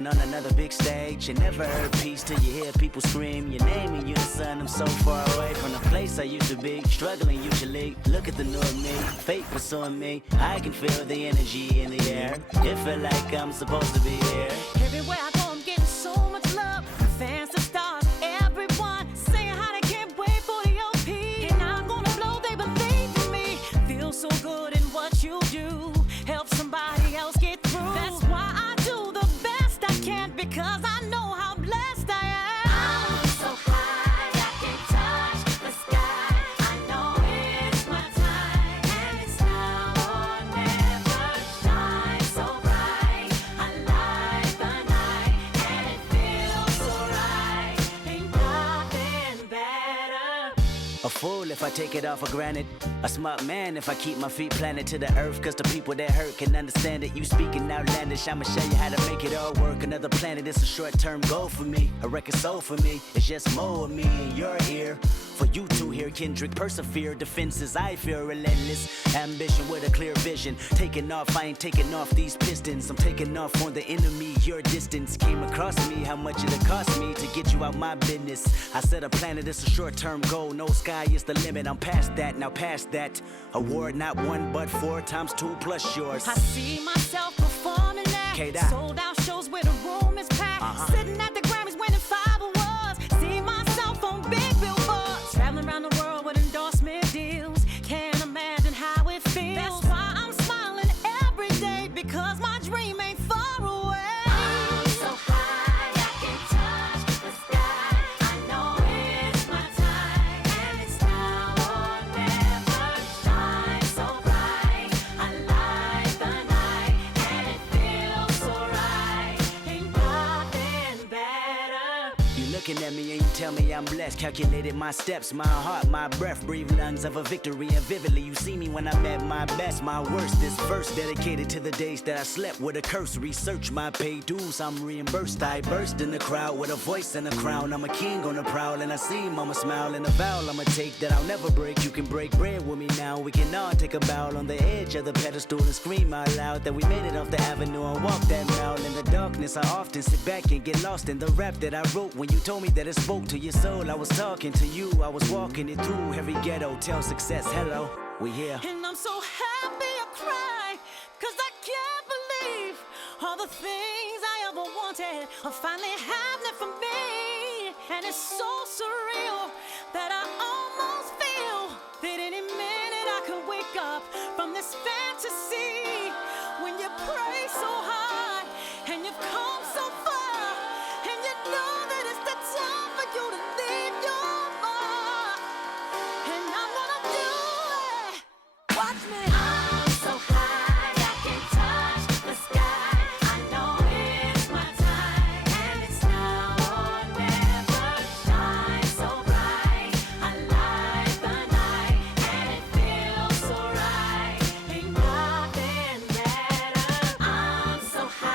On another big stage, you never heard peace till you hear people scream your name in unison. I'm so far away from the place I used to be, struggling usually. Look at the new me, fate pursuing me. I can feel the energy in the air. It feel like I'm supposed to be here. Everywhere I go, I'm getting so much love. Fans and stars, everyone saying how they can't wait for the OP. And I'm gonna blow, they believe in me. Feel so good in what you do. Help somebody else get through. That's why I do the best I can, because I know how blessed I am. I'm so high, I can touch the sky. I know it's my time, and it's now or never. Shine so bright, I light the night, and it feels so right. Ain't nothing better. A fool if I take it all for granted. A smart man if I keep my feet planted to the earth. Cause the people that hurt can understand it. You speaking outlandish, I'ma show you how to make it all work. Another planet, it's a short-term goal for me. A record soul for me, it's just more of me in your ear. For you to hear Kendrick persevere. Defenses I feel relentless. Ambition with a clear vision. Taking off, I ain't taking off these pistons. I'm taking off on the enemy. Your distance came across me. How much it'll cost me to get you out my business. I said a planet, it's a short-term goal. No sky is the limit, I'm past that, now past that. Award not 1 but 4 times 2 plus yours. I see myself performing at sold out shows where the room is packed. Sitting at the Grammys winning 5 awards. See myself on big billboards. Traveling around the world with endorsement deals. Can't imagine how it feels. That's why I'm smiling every day, because my dream ain't far away. I'm so high, I can touch the sky. I know it's my time, and it's now or never. Shine so bright, I light the night, and it feels so right. Ain't nothing better. You looking at me and you tell me I'm blessed. Calculated my steps, my heart, my breath. Breathe lungs of a victory, and vividly you see me when I'm at my best, my worst. This verse dedicated to the days that I slept with a curse. Research my paid dues, I'm reimbursed. I burst in the crowd with a voice and a crown. I'm a king on the prowl, and I see mama smile. And a vow I'ma take that I'll never break. You can break bread with me now. We can all take a bow on the edge of the pedestal and scream out loud that we made it off the avenue and walk that mile. In the darkness I often sit back and get lost in the rap that I wrote. When you told me that it spoke to your soul, I was talking to you. I was walking it through every ghetto. Tell success hello, we here. And I'm so happy I cry, cause I can't believe all the things I ever wanted are finally happening for me. And it's so surreal that I almost feel that any minute I could wake up from this fantasy. When you pray so hard and you've come so far, and you know that it's the time for you to leave your mark. And I'm gonna do it. Watch me. I'm so high, I can touch the sky. I know it's my time, and it's now or never. Shine so bright, I light the night, and it feels so right. Ain't nothing better. I'm so high.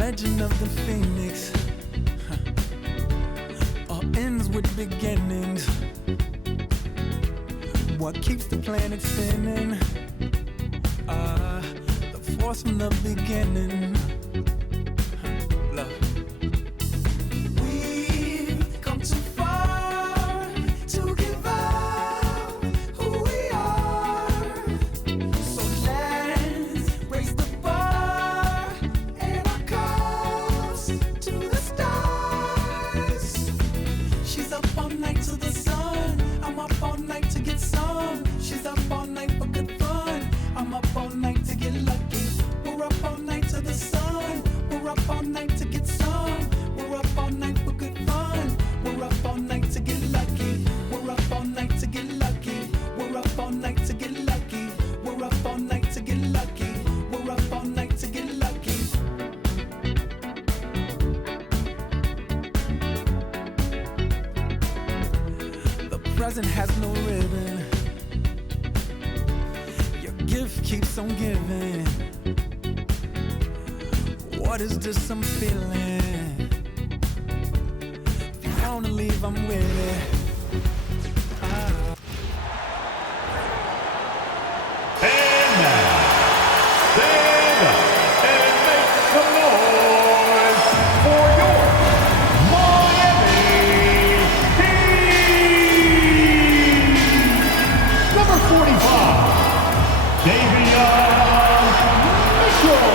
legend of the phoenix all ends with beginnings. What keeps the planet spinning? The force from the beginning. Love. We've come too far to give up who we are. So let's raise the bar and our cups to the stars. She's up all night to the sun. I'm up all night to get some. She's up all night for good fun. I'm up all night to get lucky. We're up all night to the sun. We're up all night to get some. We're up all night for good fun. We're up all night to get lucky. We're up all night to get lucky. We're up all night to get lucky. We're up all night to get lucky. We're up all night to get lucky. The present has no ribbon. Your gift keeps on giving. What is this I'm feeling? If you wanna leave, I'm with it. And now, stand up and make some noise for your Miami Heat! Number 45, Davion Mitchell.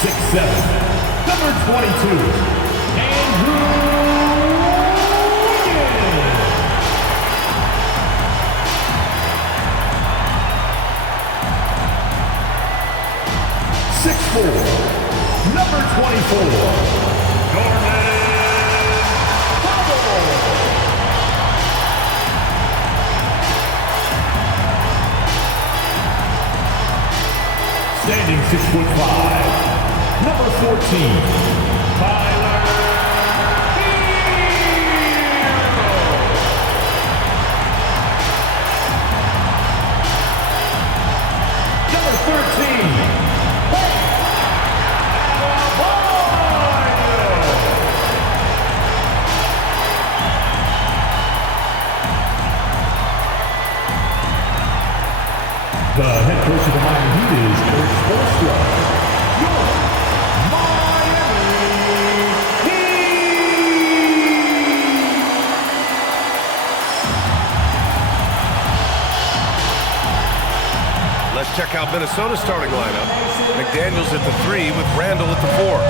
6'7", number 22, Andrew Wiggins. 6'4", number 24, Norman Powell. Standing 6'5", number 14, Tyler Herro. Number 13, the head coach of the Miami Heat is Coach Spoelstra. Your Miami Heat! Let's check out Minnesota's starting lineup. McDaniels at the 3 with Randall at the 4.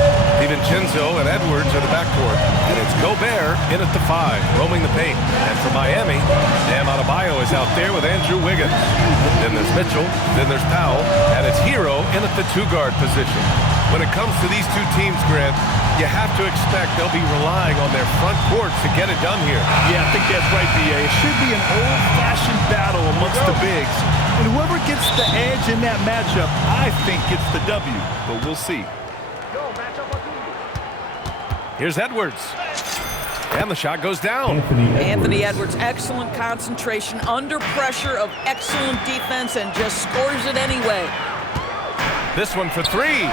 DiVincenzo and Edwards are the backcourt. And it's Gobert in at the 5, roaming the paint. And for Miami, Bam Adebayo is out there with Andrew Wiggins. Then there's Mitchell, then there's Powell, and it's Herro in at the 2-guard position. When it comes to these two teams, Grant, you have to expect they'll be relying on their front court to get it done here. Yeah, I think that's right, B.A. It should be an old-fashioned battle amongst the bigs. And whoever gets the edge in that matchup, I think gets the W. But we'll see. Here's Edwards. And the shot goes down. Anthony Edwards, excellent concentration, under pressure of excellent defense, and just scores it anyway. This one for 3.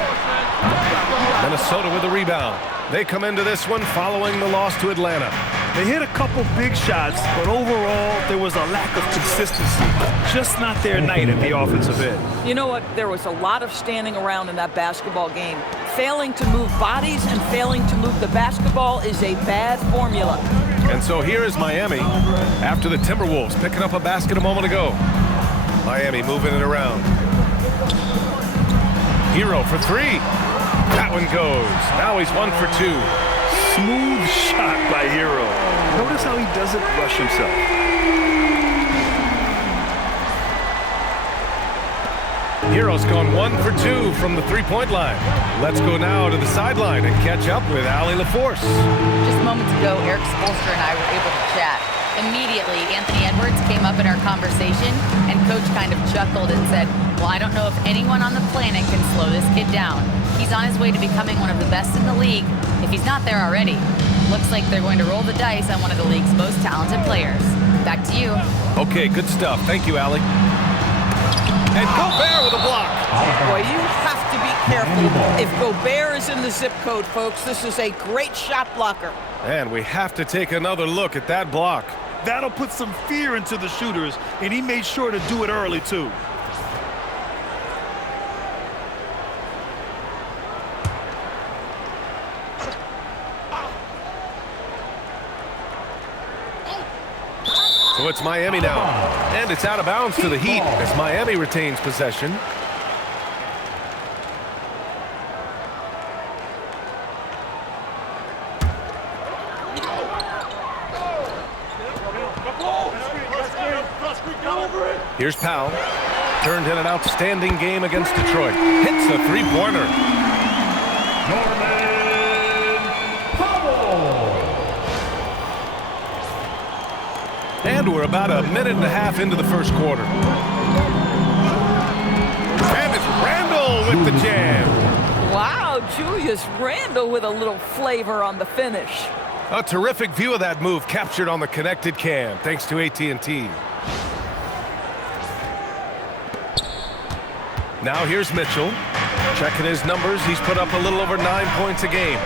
Minnesota with the rebound. They come into this one following the loss to Atlanta. They hit a couple big shots, but overall, there was a lack of consistency. Just not their night at the offensive end. You know what? There was a lot of standing around in that basketball game. Failing to move bodies and failing to move the basketball is a bad formula. And so here is Miami after the Timberwolves picking up a basket a moment ago. Miami moving it around. Herro for 3. That one goes. Now he's 1 for 2. Smooth shot by Herro. Notice how he doesn't rush himself. Herro's gone 1 for 2 from the three-point line. Let's go now to the sideline and catch up with Allie LaForce. Just moments ago, Eric Spoelstra and I were able to chat. Immediately, Anthony Edwards came up in our conversation, and Coach kind of chuckled and said, well, I don't know if anyone on the planet can slow this kid down. He's on his way to becoming one of the best in the league, if he's not there already. Looks like they're going to roll the dice on one of the league's most talented players. Back to you. Okay, good stuff. Thank you, Allie. And Gobert with a block. Boy, you have to be careful if Gobert is in the zip code, folks. This is a great shot blocker. And we have to take another look at that block. That'll put some fear into the shooters, and he made sure to do it early, too. So it's Miami now. And it's out of bounds to the Heat as Miami retains possession. Here's Powell. Turned in an outstanding game against Detroit. Hits a three-pointer. And we're about a minute and a half into the first quarter. And it's Randle with the jam. Wow, Julius Randle with a little flavor on the finish. A terrific view of that move captured on the connected cam, thanks to AT&T. Now here's Mitchell. Checking his numbers, he's put up a little over 9 points a game.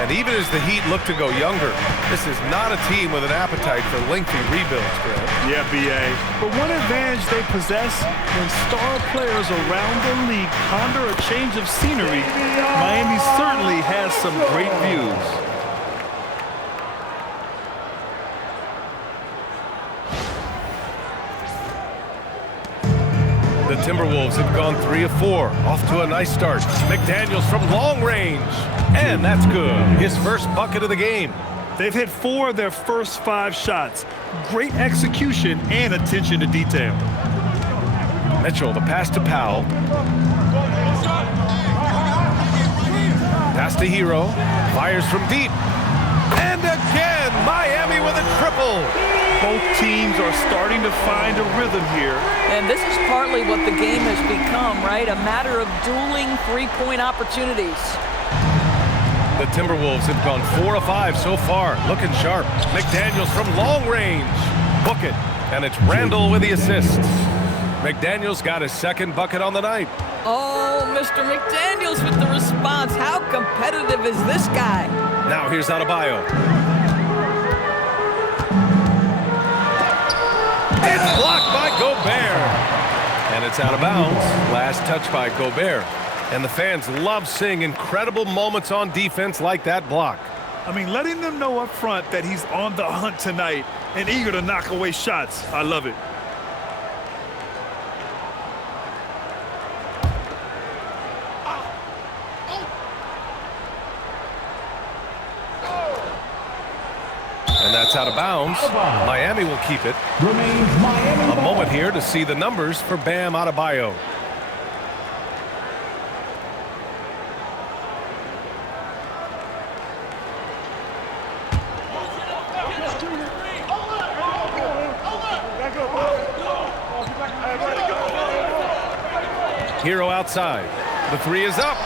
And even as the Heat look to go younger, this is not a team with an appetite for lengthy rebuilds, Greg. Yeah, B.A. But one advantage they possess, when star players around the league ponder a change of scenery, Miami certainly has some great views. The Timberwolves have gone 3 of 4, off to a nice start. McDaniels from long range, and that's good. His first bucket of the game. They've hit 4 of their first 5 shots. Great execution and attention to detail. Mitchell, the pass to Powell. Pass to Herro, fires from deep. And again, Miami with a triple. Both teams are starting to find a rhythm here. And this is partly what the game has become, right? A matter of dueling three-point opportunities. The Timberwolves have gone 4 of 5 so far, looking sharp. McDaniels from long range. Book it. And it's Randle with the assist. McDaniels got his second bucket on the night. Oh, Mr. McDaniels with the response. How competitive is this guy? Now here's Adebayo. It's blocked by Gobert. And it's out of bounds. Last touch by Gobert. And the fans love seeing incredible moments on defense like that block. I mean, letting them know up front that he's on the hunt tonight and eager to knock away shots. I love it. And that's out of bounds. Miami will keep it. A moment here to see the numbers for Bam Adebayo. Herro outside. The three is up.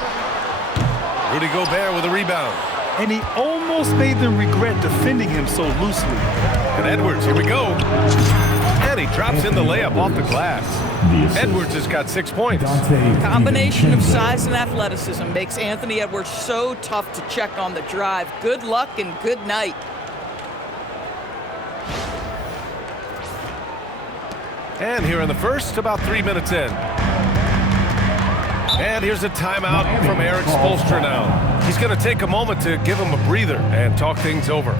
Rudy Gobert with a rebound. And he almost made them regret defending him so loosely. And Edwards, here we go. And he drops in the layup off the glass. Edwards has got 6 points. Combination of size and athleticism makes Anthony Edwards so tough to check on the drive. Good luck and good night. And here in the first, about 3 minutes in. And here's a timeout from Eric Spoelstra now. He's going to take a moment to give him a breather and talk things over.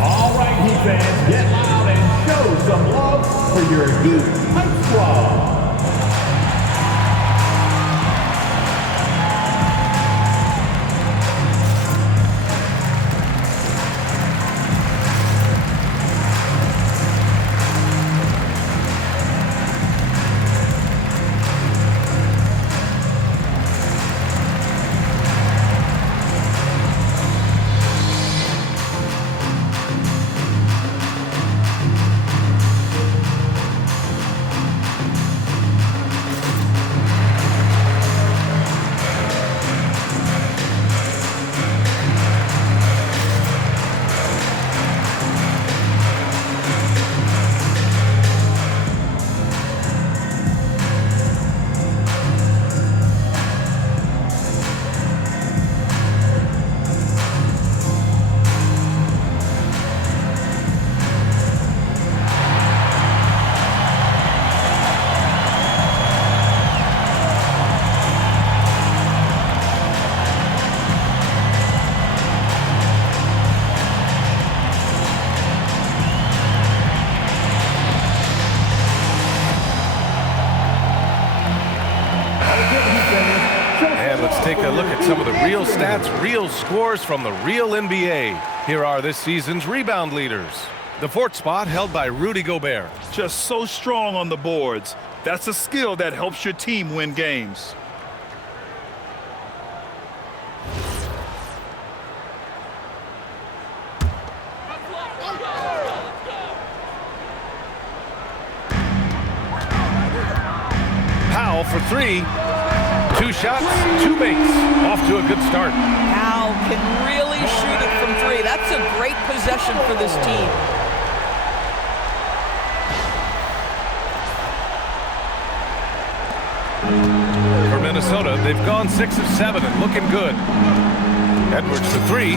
All right, Heat fans, get loud and show some love for your Heat Hype Squad. some of the real stats, real scores from the real NBA. Here are this season's rebound leaders. The fourth spot held by Rudy Gobert. Just so strong on the boards. That's a skill that helps your team win games. Powell for three. 2 shots, 2 makes. Off to a good start. Powell can really shoot it from three. That's a great possession for this team. For Minnesota, they've gone 6 of 7 and looking good. Edwards for three.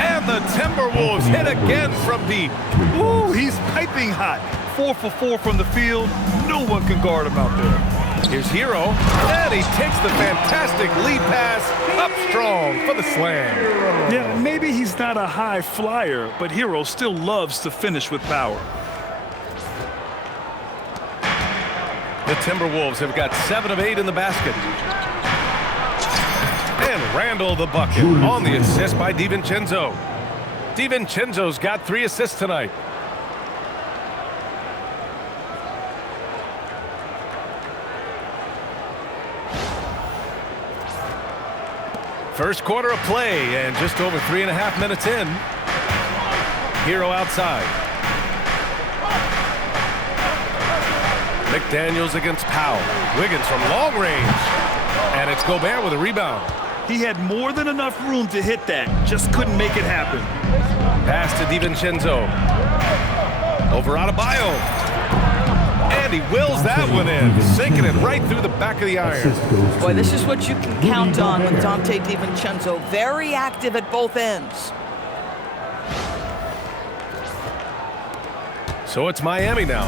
And the Timberwolves hit again from deep. Ooh, he's piping hot. 4 for 4 from the field. No one can guard him out there. Here's Herro, and he takes the fantastic lead pass up strong for the slam. Yeah, maybe he's not a high flyer, but Herro still loves to finish with power. The Timberwolves have got 7 of 8 in the basket. And Randall the bucket on the assist by DiVincenzo. DiVincenzo's got 3 assists tonight. First quarter of play, and just over 3.5 minutes in. Herro outside. McDaniels against Powell. Wiggins from long range. And it's Gobert with a rebound. He had more than enough room to hit that, just couldn't make it happen. Pass to DiVincenzo. Over Adebayo. And he wills that one in, sinking it right through the back of the iron. Boy, this is what you can count on with Dante DiVincenzo. Very active at both ends. So it's Miami now.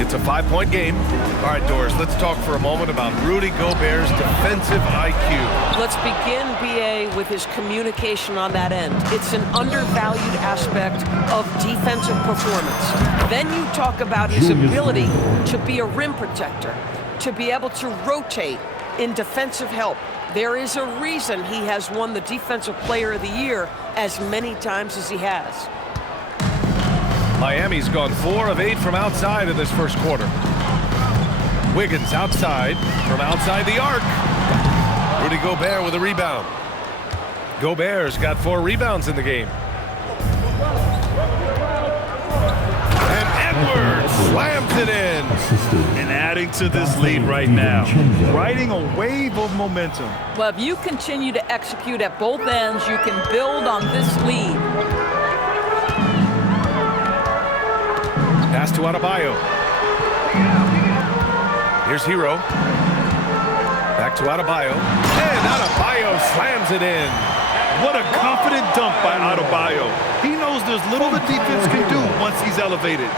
It's a 5-point game. All right, Doris, let's talk for a moment about Rudy Gobert's defensive IQ. Let's begin, BA, with his communication on that end. It's an undervalued aspect of defensive performance. Then you talk about his ability to be a rim protector, to be able to rotate in defensive help. There is a reason he has won the Defensive Player of the Year as many times as he has. Miami's gone 4 of 8 from outside in this first quarter. Wiggins outside from outside the arc. Rudy Gobert with a rebound. Gobert's got 4 rebounds in the game. And Edwards slams it in. And adding to this lead right now, riding a wave of momentum. Well, if you continue to execute at both ends, you can build on this lead. Pass to Adebayo. Here's Herro. Back to Adebayo. And Adebayo slams it in. What a confident dunk by Adebayo. He knows there's little the defense can do once he's elevated.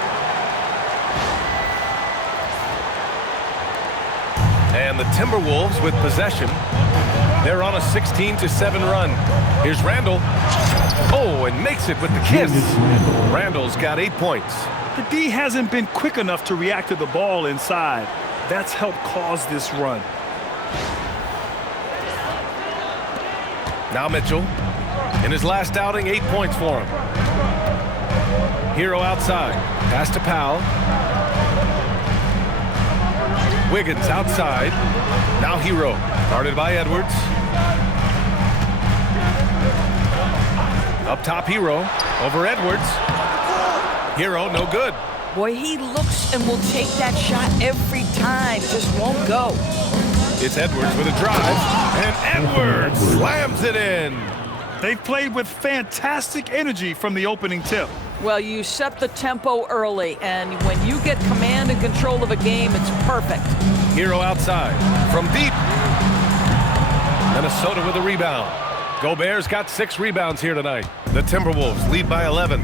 And the Timberwolves with possession. They're on a 16-7 run. Here's Randall. Oh, and makes it with the kiss. Randall's got 8 points. The D hasn't been quick enough to react to the ball inside. That's helped cause this run. Now Mitchell. In his last outing, 8 points for him. Herro outside. Pass to Powell. Wiggins outside. Now Herro. Guarded by Edwards. Up top, Herro. Over Edwards. Herro, no good. Boy, he looks and will take that shot every time. Just won't go. It's Edwards with a drive. And Edwards slams it in. They've played with fantastic energy from the opening tip. Well, you set the tempo early, and when you get command and control of a game, it's perfect. Herro outside. From deep. Minnesota with a rebound. Gobert's got 6 rebounds here tonight. The Timberwolves lead by 11.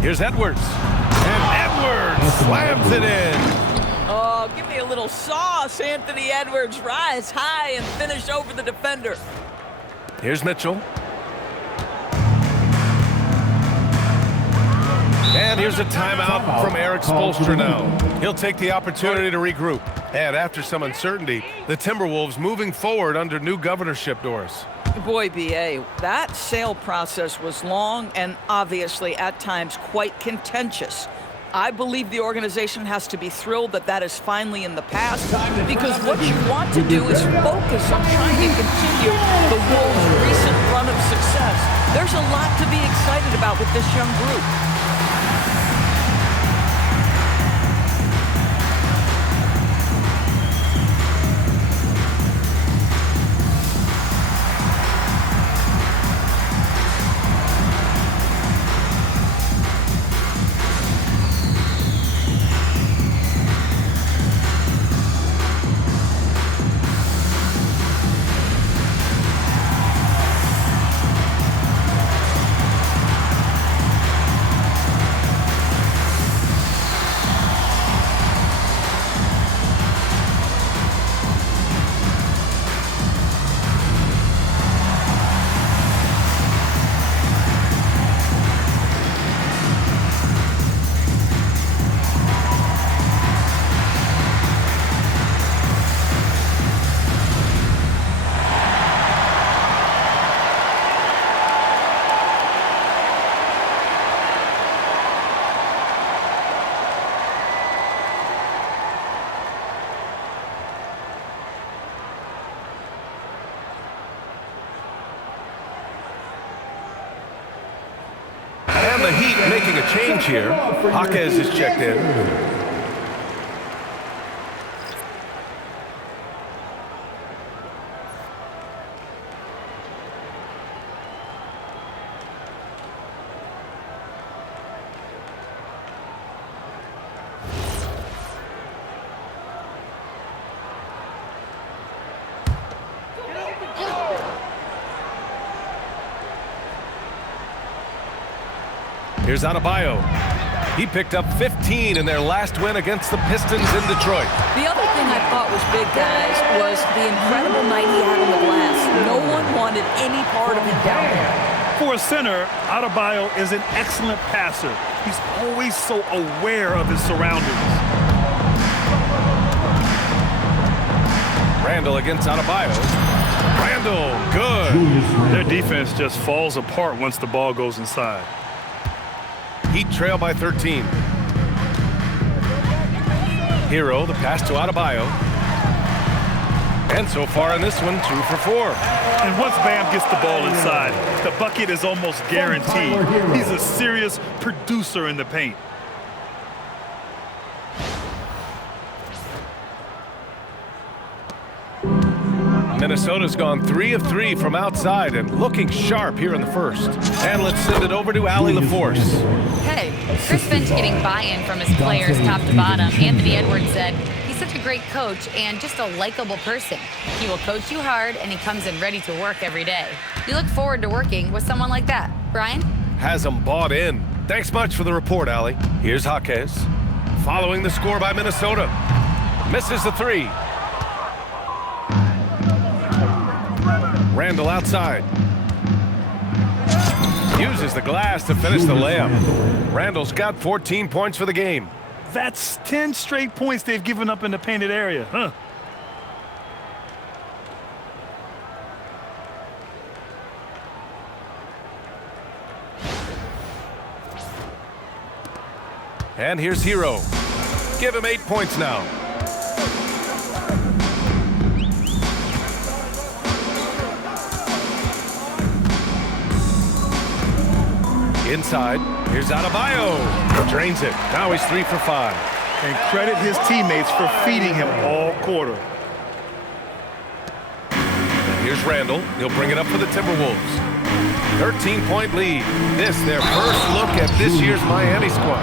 Here's Edwards. And Edwards slams it in. Oh, give me a little sauce, Anthony Edwards. Rise high and finish over the defender. Here's Mitchell. And here's a timeout from Eric Spoelstra now. He'll take the opportunity to regroup. And after some uncertainty, the Timberwolves moving forward under new governorship, Doris. Boy, B.A., that sale process was long and obviously at times quite contentious. I believe the organization has to be thrilled that that is finally in the past, because what you want to do is focus on trying to continue the Wolves' recent run of success. There's a lot to be excited about with this young group. And the Heat making a change here. Jaquez is checked in. Here's Adebayo. He picked up 15 in their last win against the Pistons in Detroit. The other thing I thought was big, guys, was the incredible night he had on the glass. No one wanted any part of him down there. For a center, Adebayo is an excellent passer. He's always so aware of his surroundings. Randall against Adebayo. Randall, good. Their defense just falls apart once the ball goes inside. Heat trail by 13. Herro, the pass to Adebayo. And so far in this one, 2 for 4. And once Bam gets the ball inside, the bucket is almost guaranteed. He's a serious producer in the paint. Minnesota's gone 3 of 3 from outside and looking sharp here in the first. And let's send it over to Allie LaForce. Hey, Chris Finch getting buy-in from his players top to bottom. Anthony Edwards said, he's such a great coach and just a likable person. He will coach you hard and he comes in ready to work every day. You look forward to working with someone like that. Brian? Has them bought in. Thanks much for the report, Allie. Here's Jaquez. Following the score by Minnesota. Misses the 3. Randall outside. Uses the glass to finish the layup. Randall's got 14 points for the game. That's 10 straight points they've given up in the painted area, huh? And here's Herro. Give him 8 points now. Inside, here's Adebayo. Drains it. Now he's 3 for 5. And credit his teammates for feeding him all quarter. And here's Randall. He'll bring it up for the Timberwolves. 13-point lead. This, their first look at this year's Miami squad.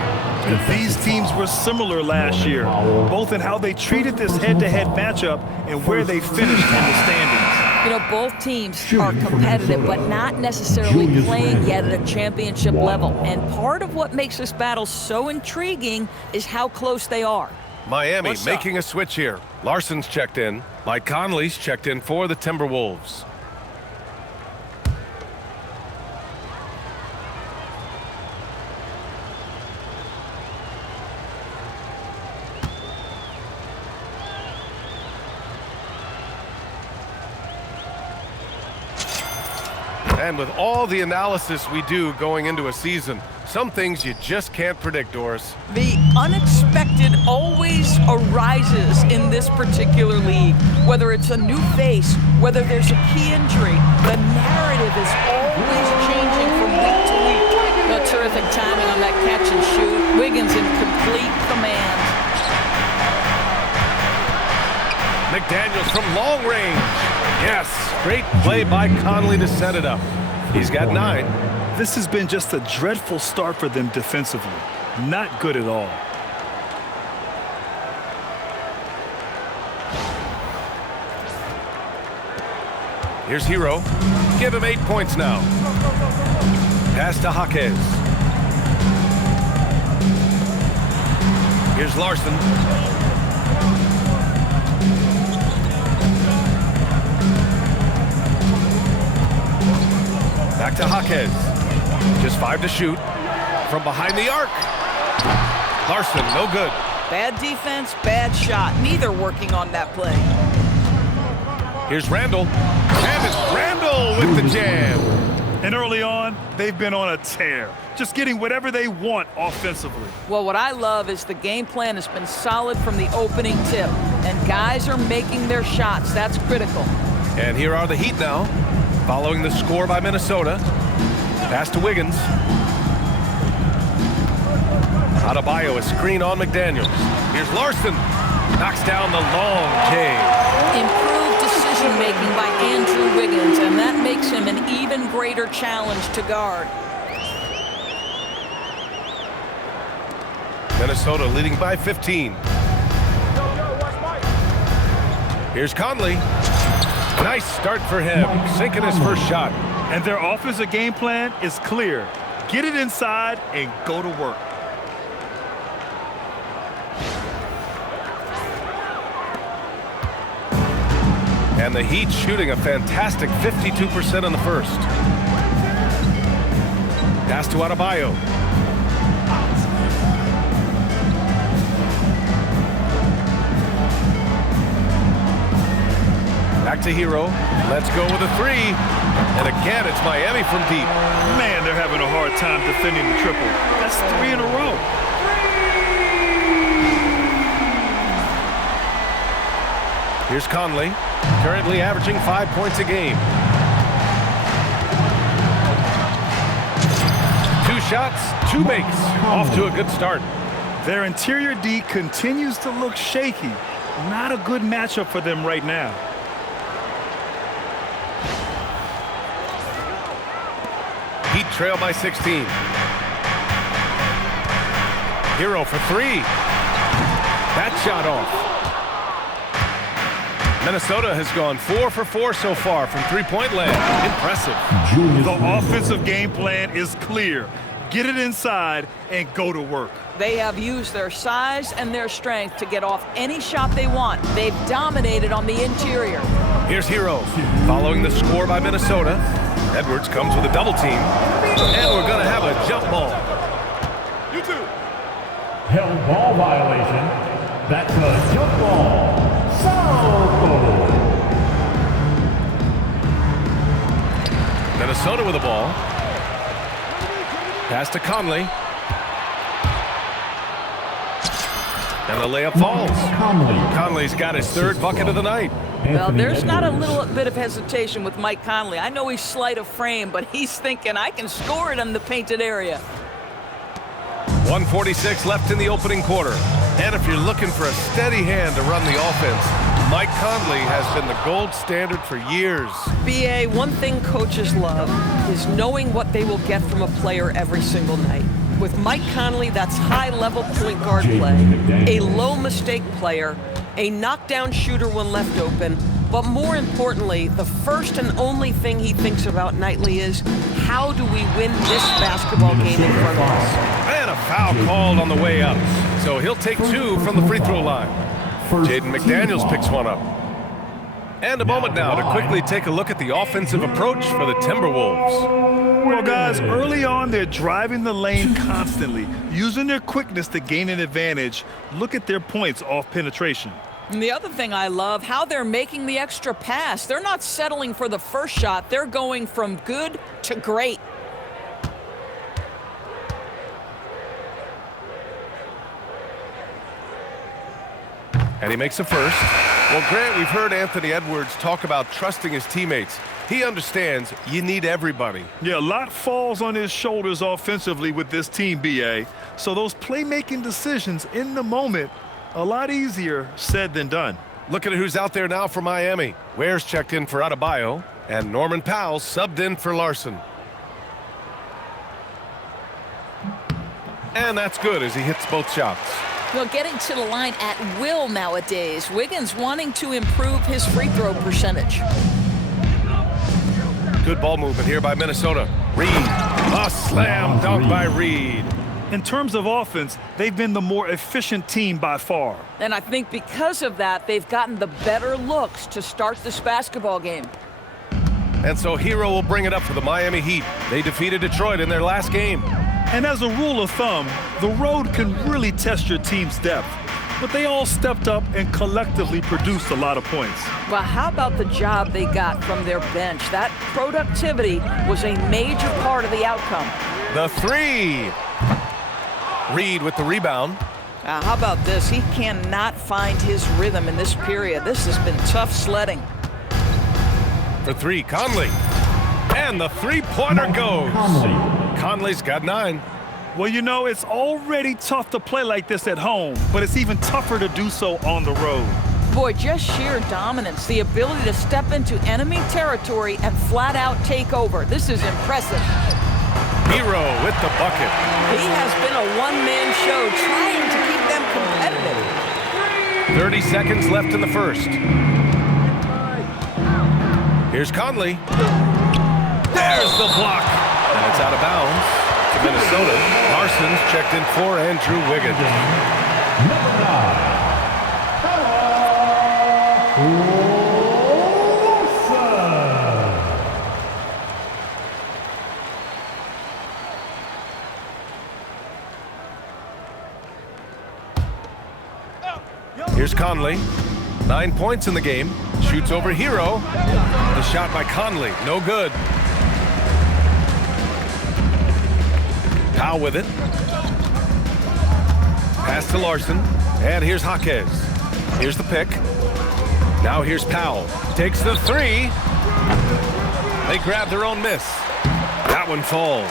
These teams were similar last year, both in how they treated this head-to-head matchup and where they finished in the standings. You know, both teams are competitive, but not necessarily playing yet at a championship level. And part of what makes this battle so intriguing is how close they are. Miami making a switch here. Larson's checked in. Mike Conley's checked in for the Timberwolves. And with all the analysis we do going into a season, some things you just can't predict, Doris. The unexpected always arises in this particular league. Whether it's a new face, whether there's a key injury, the narrative is always changing from week to week. No, terrific timing on that catch and shoot. Wiggins in complete command. McDaniels from long range. Yes, great play by Conley to set it up. He's got 9. This has been just a dreadful start for them defensively. Not good at all. Here's Herro. Give him 8 points now. Pass to Jaquez. Here's Larson. Back to Jaquez. Just 5 to shoot. From behind the arc. Larson, no good. Bad defense, bad shot. Neither working on that play. Here's Randall. And it's Randall with the jam. And early on, they've been on a tear, just getting whatever they want offensively. Well, what I love is the game plan has been solid from the opening tip, and guys are making their shots. That's critical. And here are the Heat now, following the score by Minnesota. Pass to Wiggins. Adebayo, a screen on McDaniels. Here's Larson. Knocks down the long K. Improved decision-making by Andrew Wiggins, and that makes him an even greater challenge to guard. Minnesota leading by 15. Here's Conley. Nice start for him, sinking his first shot. And their offensive game plan is clear. Get it inside and go to work. And the Heat shooting a fantastic 52% in the first. Pass to Adebayo. Back to Herro. Let's go with a 3. And again, it's Miami from deep. Man, they're having a hard time defending the triple. That's 3 in a row. Here's Conley, currently averaging 5 points a game. 2 shots, 2 makes. Off to a good start. Their interior D continues to look shaky. Not a good matchup for them right now. Heat trail by 16. Herro for 3. That shot off. Minnesota has gone 4 for 4 so far from three-point land. Impressive. The offensive game plan is clear. Get it inside and go to work. They have used their size and their strength to get off any shot they want. They've dominated on the interior. Here's Herro, following the score by Minnesota. Edwards comes with a double team, and we're going to have a jump ball. You too. Held ball violation. That's a jump ball. Foul. Minnesota with the ball. Pass to Conley. And the layup falls. Conley's got his 3rd bucket of the night. Well, there's not a little bit of hesitation with Mike Conley. I know he's slight of frame, but he's thinking, I can score it in the painted area. 1:46 left in the opening quarter. And if you're looking for a steady hand to run the offense, Mike Conley has been the gold standard for years. BA, one thing coaches love is knowing what they will get from a player every single night. With Mike Conley, that's high-level point guard play, a low-mistake player, a knockdown shooter when left open, but more importantly, the first and only thing he thinks about nightly is, how do we win this basketball game in front of us? And a foul called on the way up. So he'll take 2 from the free throw line. Jaden McDaniels picks one up. And a moment now to quickly take a look at the offensive approach for the Timberwolves. Well, guys, early on, they're driving the lane constantly, using their quickness to gain an advantage. Look at their points off penetration. And the other thing I love, how they're making the extra pass. They're not settling for the first shot. They're going from good to great. And he makes a first. Well, Grant, we've heard Anthony Edwards talk about trusting his teammates. He understands you need everybody. Yeah, a lot falls on his shoulders offensively with this team, BA. So those playmaking decisions in the moment, a lot easier said than done. Look at who's out there now for Miami. Ware's checked in for Adebayo, and Norman Powell subbed in for Larson. And that's good as he hits both shots. Well, getting to the line at will nowadays. Wiggins wanting to improve his free throw percentage. Good ball movement here by Minnesota. Reed, a slam dunk by Reed. In terms of offense, they've been the more efficient team by far. And I think because of that, they've gotten the better looks to start this basketball game. And so Herro will bring it up for the Miami Heat. They defeated Detroit in their last game. And as a rule of thumb, the road can really test your team's depth. But they all stepped up and collectively produced a lot of points. Well, how about the job they got from their bench? That productivity was a major part of the outcome. The three. Reed with the rebound. How about this? He cannot find his rhythm in this period. This has been tough sledding. For three, Conley. And the three-pointer goes. Conley's got 9. Well, you know, it's already tough to play like this at home, but it's even tougher to do so on the road. Boy, just sheer dominance, the ability to step into enemy territory and flat out take over. This is impressive. Herro with the bucket. He has been a one-man show trying to keep them competitive. 30 seconds left in the first. Here's Conley. There's the block. And it's out of bounds to Minnesota. Larson's checked in for Andrew Wiggins. Number 9. Here's Conley. 9 points in the game. Shoots over Herro. The shot by Conley. No good. Powell with it. Pass to Larson. And here's Jaquez. Here's the pick. Now here's Powell. Takes the three. They grab their own miss. That one falls.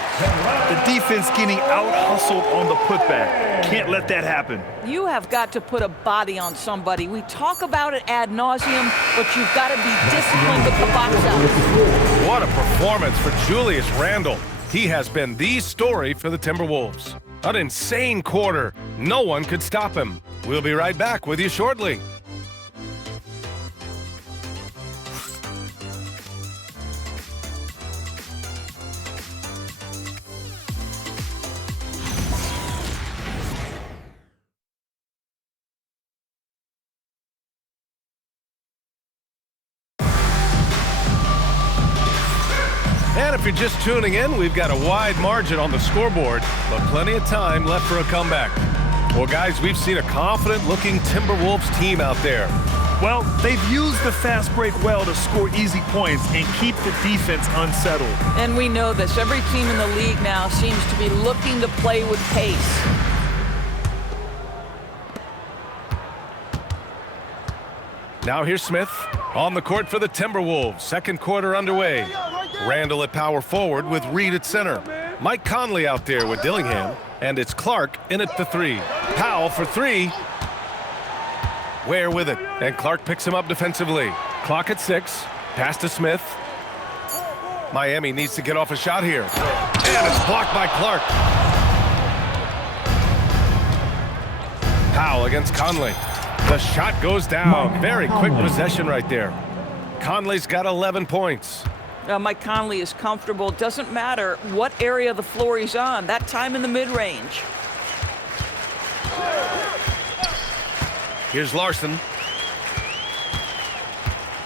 The defense getting out-hustled on the putback. Can't let that happen. You have got to put a body on somebody. We talk about it ad nauseum, but you've got to be disciplined with the box out. What a performance for Julius Randle. He has been the story for the Timberwolves. An insane quarter. No one could stop him. We'll be right back with you shortly. And if you're just tuning in, we've got a wide margin on the scoreboard, but plenty of time left for a comeback. Well, guys, we've seen a confident-looking Timberwolves team out there. Well, they've used the fast break well to score easy points and keep the defense unsettled. And we know this. Every team in the league now seems to be looking to play with pace. Now here's Smith on the court for the Timberwolves. Second quarter underway. Randle at power forward with Reed at center. Mike Conley out there with Dillingham. And it's Clark in at the three. Powell for three. Ware with it. And Clark picks him up defensively. Clock at 6. Pass to Smith. Miami needs to get off a shot here. And it's blocked by Clark. Powell against Conley. The shot goes down. Very quick possession right there. Conley's got 11 points. Mike Conley is comfortable. Doesn't matter what area of the floor he's on. That time in the mid-range. Here's Larson.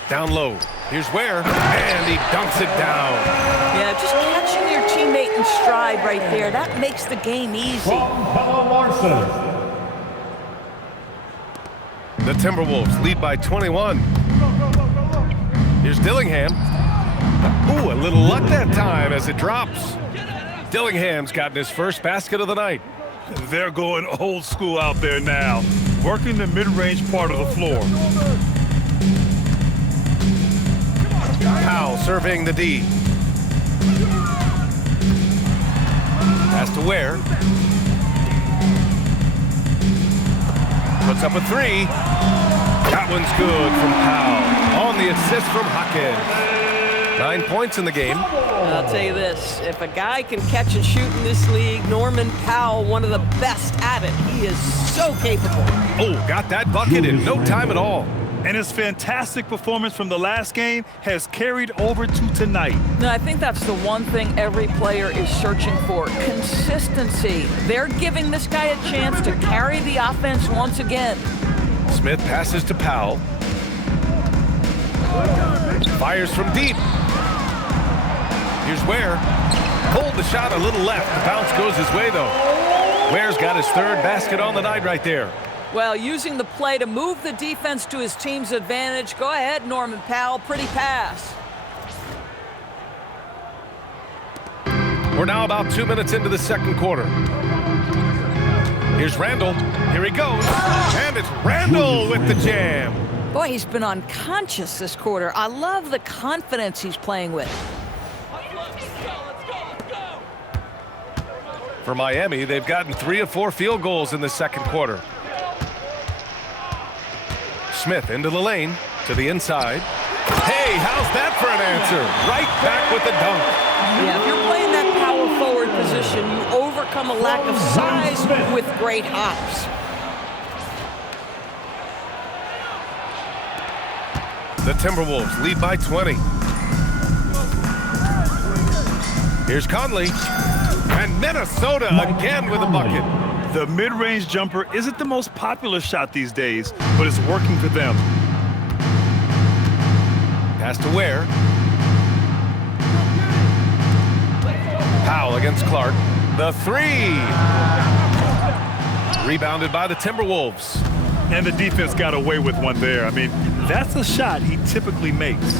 Down low. Here's Ware. And he dunks it down. Yeah, just catching your teammate in stride right there. That makes the game easy. From Larson. The Timberwolves lead by 21. Here's Dillingham. Ooh, a little luck that time as it drops. Dillingham's gotten his first basket of the night. They're going old school out there now, working the mid-range part of the floor. Powell surveying the D. Pass to Ware. Puts up a three. That one's good from Powell. On the assist from Hawkins. 9 points in the game. I'll tell you this, if a guy can catch and shoot in this league, Norman Powell, one of the best at it. He is so capable. Oh, got that bucket in no time at all. And his fantastic performance from the last game has carried over to tonight. No, I think that's the one thing every player is searching for, consistency. They're giving this guy a chance to carry the offense once again. Smith passes to Powell. Fires from deep. Here's Ware. Pulled the shot a little left. The bounce goes his way, though. Ware's got his third basket on the night right there. Well, using the play to move the defense to his team's advantage. Go ahead, Norman Powell. Pretty pass. We're now about 2 minutes into the second quarter. Here's Randall. Here he goes. And it's Randall with the jam. Boy, he's been unconscious this quarter. I love the confidence he's playing with. For Miami, they've gotten 3 of 4 field goals in the second quarter. Smith into the lane, to the inside. Hey, how's that for an answer? Right back with the dunk. Yeah, if you're playing that power forward position, you overcome a lack of size with great hops. The Timberwolves lead by 20. Here's Conley. And Minnesota again with a bucket. The mid-range jumper isn't the most popular shot these days, but it's working for them. Pass to Ware. Powell against Clark. The three. Rebounded by the Timberwolves. And the defense got away with one there. I mean, that's a shot he typically makes.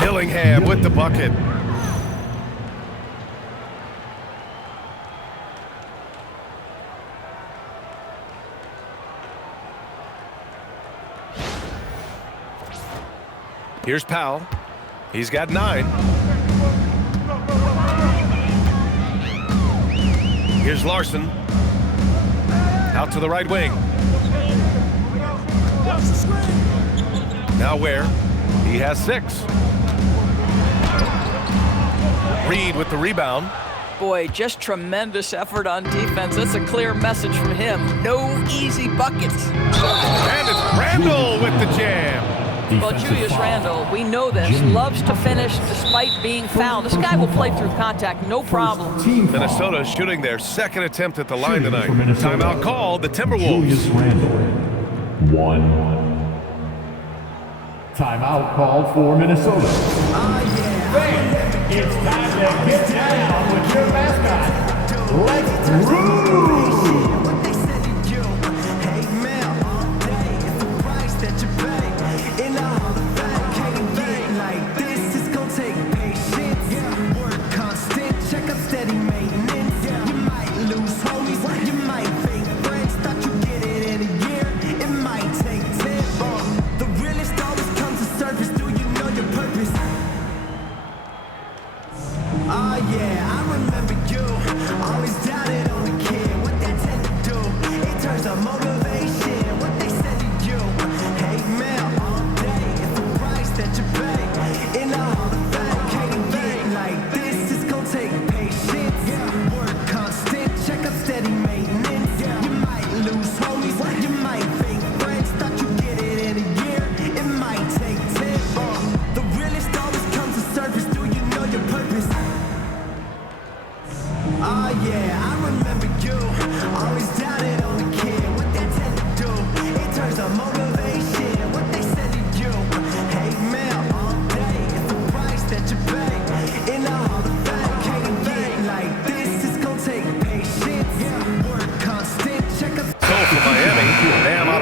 Dillingham with the bucket. Here's Powell. He's got 9. Here's Larson. Out to the right wing. Now Ware. He has 6. Reed with the rebound. Boy, just tremendous effort on defense. That's a clear message from him. No easy buckets. And it's Randall with the jam. Well, Julius Randle, we know this, loves to finish despite being fouled. This guy will play through contact, no problem. Minnesota shooting their second attempt at the line tonight. Timeout called, the Timberwolves. Julius Randle, 1. Timeout called for Minnesota. Fans, it's time to get down with your mascot. Let's groove!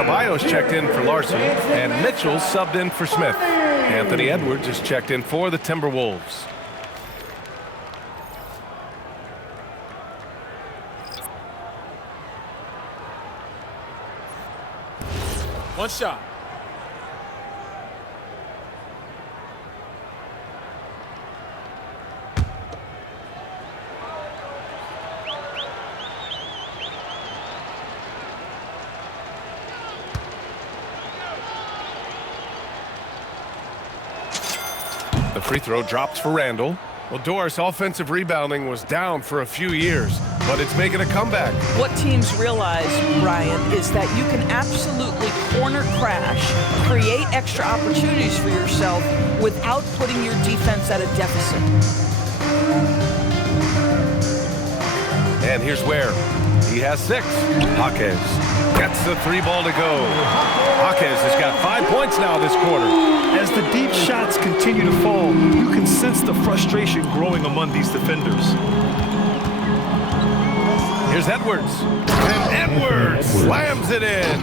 Adebayo's checked in for Larson, and Mitchell's subbed in for Smith. Anthony Edwards is checked in for the Timberwolves. One shot. The free throw drops for Randall. Well, Doris, offensive rebounding was down for a few years, but it's making a comeback. What teams realize, Brian, is that you can absolutely corner crash, create extra opportunities for yourself without putting your defense at a deficit. And here's where he has 6. Jaquez gets the 3 ball to go. Jaquez has got 5 points now this quarter. As the deep shots continue to fall, you can sense the frustration growing among these defenders. Here's Edwards. And Edwards slams it in.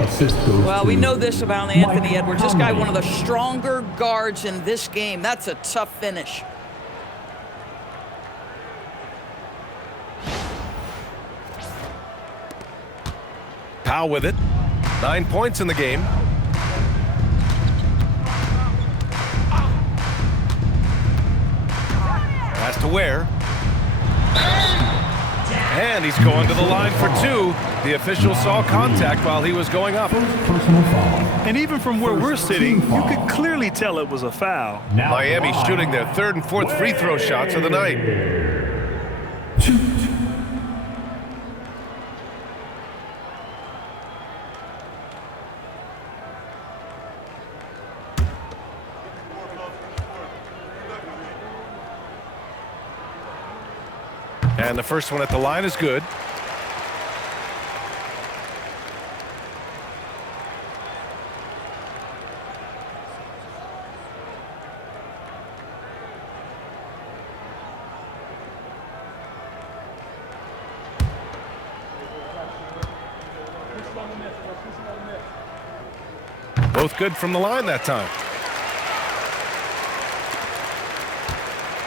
Well, we know this about Anthony Edwards. This guy, one of the stronger guards in this game. That's a tough finish. Powell with it. 9 points in the game. Pass to Ware. And he's going to the line for 2. The official saw contact while he was going up. And even from where we're sitting, you could clearly tell it was a foul. Miami shooting their 3rd and 4th free throw shots of the night. And the first one at the line is good. Both good from the line that time.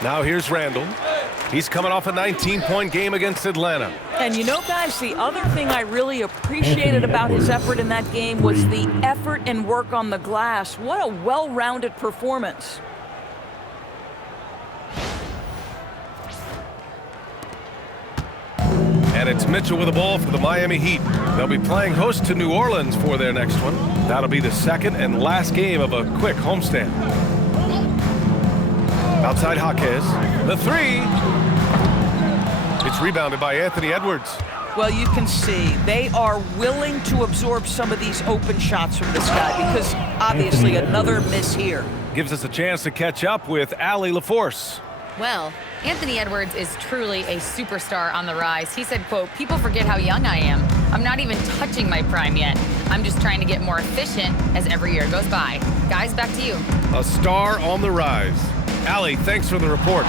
Now here's Randall. He's coming off a 19-point game against Atlanta. And you know, guys, the other thing I really appreciated about his effort in that game was the effort and work on the glass. What a well-rounded performance. And it's Mitchell with the ball for the Miami Heat. They'll be playing host to New Orleans for their next one. That'll be the second and last game of a quick homestand. Outside Jaquez. The 3. It's rebounded by Anthony Edwards. Well, you can see they are willing to absorb some of these open shots from this guy because obviously another miss here. Gives us a chance to catch up with Allie LaForce. Well, Anthony Edwards is truly a superstar on the rise. He said, quote, "People forget how young I am. I'm not even touching my prime yet. I'm just trying to get more efficient as every year goes by." Guys, back to you. A star on the rise. Allie, thanks for the report.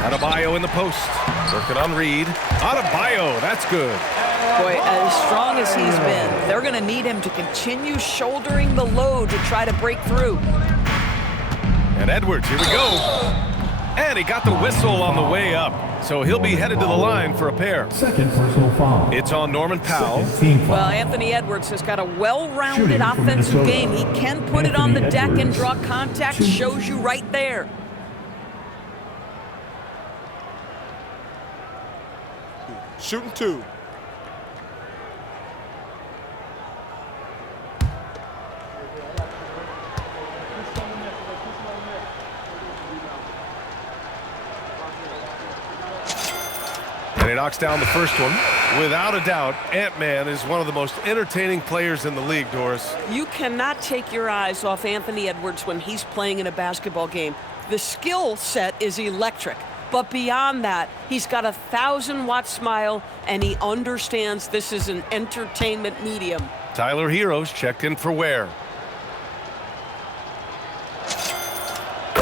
Adebayo in the post. Working on Reed. Adebayo, that's good. Boy, as strong as he's been, they're going to need him to continue shouldering the load to try to break through. And Edwards, here we go. And he got the whistle on the way up. So he'll be headed to the line for a pair. Second personal foul. It's on Norman Powell. Well, Anthony Edwards has got a well-rounded offensive game. He can put it on the deck and draw contact. Shows you right there. Shooting 2. And he knocks down the first one. Without a doubt, Ant-Man is one of the most entertaining players in the league, Doris. You cannot take your eyes off Anthony Edwards when he's playing in a basketball game. The skill set is electric. But beyond that, he's got a 1,000-watt smile, and he understands this is an entertainment medium. Tyler Herro's checked in for Ware.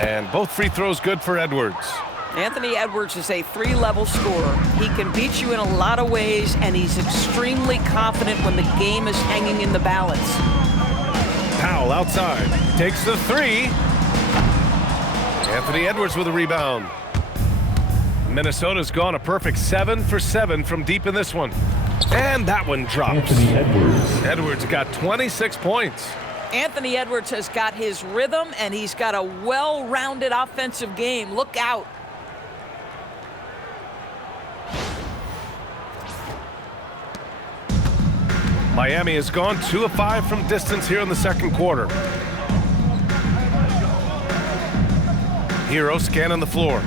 And both free throws good for Edwards. Anthony Edwards is a 3-level scorer. He can beat you in a lot of ways, and he's extremely confident when the game is hanging in the balance. Powell outside, takes the 3. Anthony Edwards with a rebound. Minnesota's gone a perfect 7 for 7 from deep in this one. And that one drops. Anthony Edwards. Edwards got 26 points. Anthony Edwards has got his rhythm, and he's got a well-rounded offensive game. Look out. Miami has gone 2 of 5 from distance here in the second quarter. Herro scanning the floor.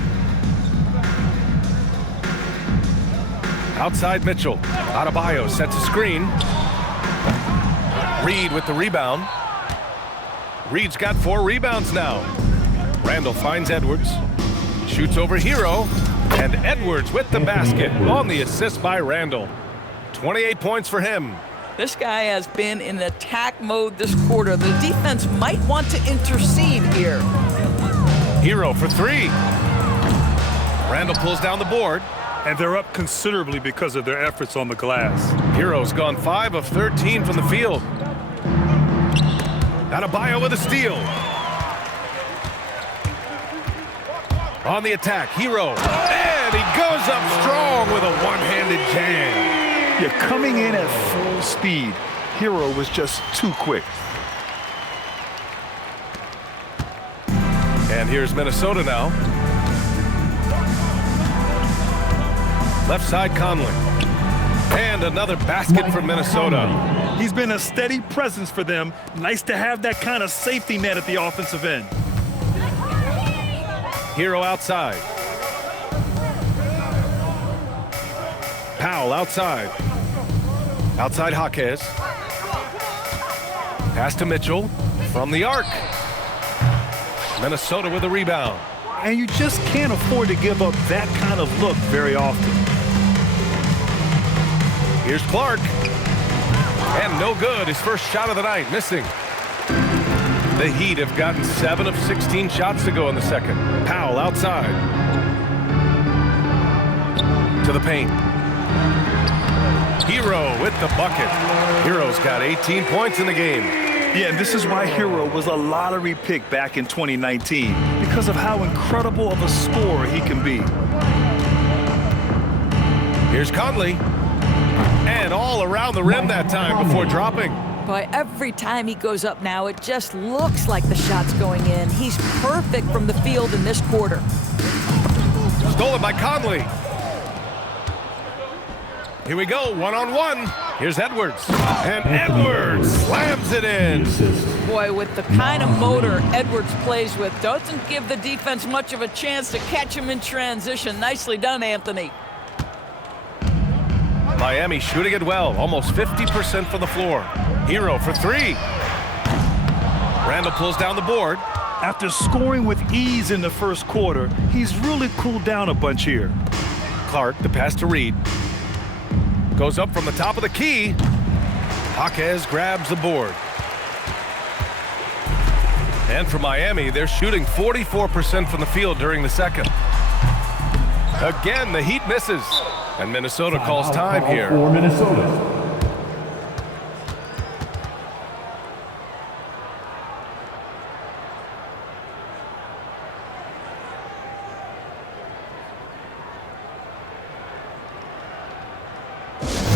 Outside Mitchell. Adebayo sets a screen. Reed with the rebound. Reed's got 4 rebounds now. Randall finds Edwards. Shoots over Herro. And Edwards with the basket on the assist by Randall. 28 points for him. This guy has been in attack mode this quarter. The defense might want to intercede here. Herro for 3. Randall pulls down the board. And they're up considerably because of their efforts on the glass. Herro's gone 5 of 13 from the field. Adebayo with a steal. On the attack, Herro. And he goes up strong with a one-handed jam. Yeah, coming in at full speed. Herro was just too quick. And here's Minnesota now. Left side Conley. And another basket for Minnesota. He's been a steady presence for them. Nice to have that kind of safety net at the offensive end. Herro outside. Powell outside. Outside Jaquez. Pass to Mitchell from the arc. Minnesota with a rebound. And you just can't afford to give up that kind of look very often. Here's Clark. And no good. His first shot of the night, missing. The Heat have gotten 7 of 16 shots to go in the second. Powell outside. To the paint. Herro with the bucket. Herro's got 18 points in the game. Yeah, and this is why Herro was a lottery pick back in 2019, because of how incredible of a scorer he can be. Here's Conley. And all around the rim that time before dropping. Boy, every time he goes up now, it just looks like the shot's going in. He's perfect from the field in this quarter. Stolen by Conley. Here we go, one-on-one. Here's Edwards. And Edwards slams it in. Boy, with the kind of motor Edwards plays with, doesn't give the defense much of a chance to catch him in transition. Nicely done, Anthony. Miami shooting it well, almost 50% from the floor. Herro for 3. Randall pulls down the board. After scoring with ease in the first quarter, he's really cooled down a bunch here. Clark, the pass to Reed. Goes up from the top of the key. Jaquez grabs the board. And for Miami, they're shooting 44% from the field during the second. Again, the Heat misses. And Minnesota calls time here. For Minnesota.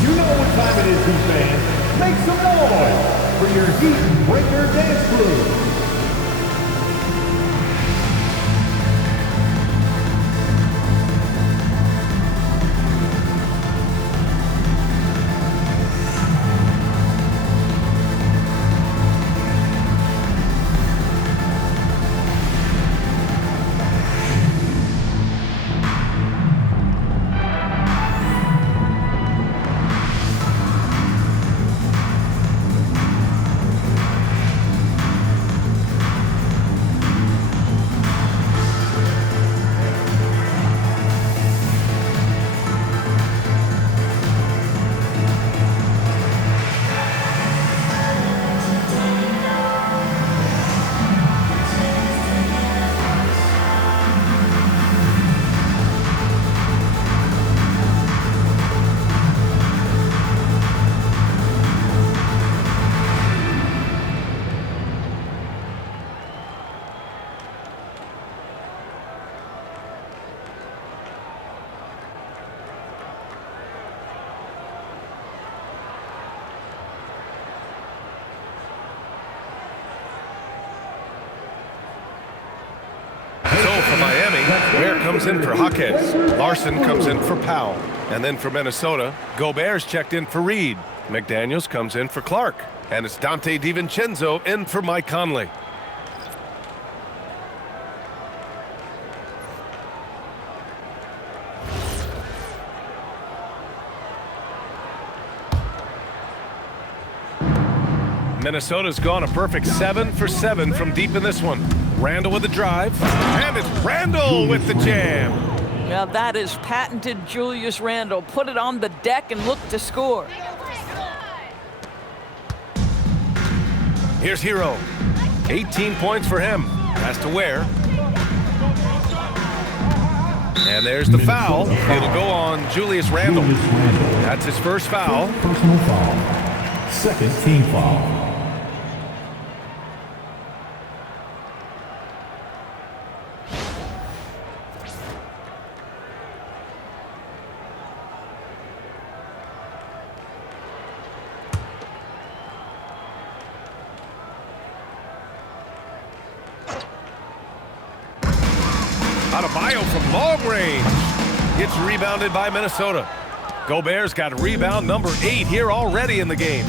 You know what time it is, Heat fans. Make some noise for your Heat Breaker Dance Crew. comes in for Jaquez. Larson comes in for Powell. And then for Minnesota, Gobert's checked in for Reed. McDaniels comes in for Clark. And it's Dante DiVincenzo in for Mike Conley. Minnesota's gone a perfect 7 for 7 from deep in this one. Randle with the drive, and it's Randle with the jam. Now that is patented Julius Randle. Put it on the deck and look to score. Here's Herro. 18 points for him. Has to wear. And there's the foul. It'll go on Julius Randle. That's his first foul. Personal foul. Second team foul. Adebayo from long range. Gets rebounded by Minnesota. Gobert's got rebound number 8 here already in the game.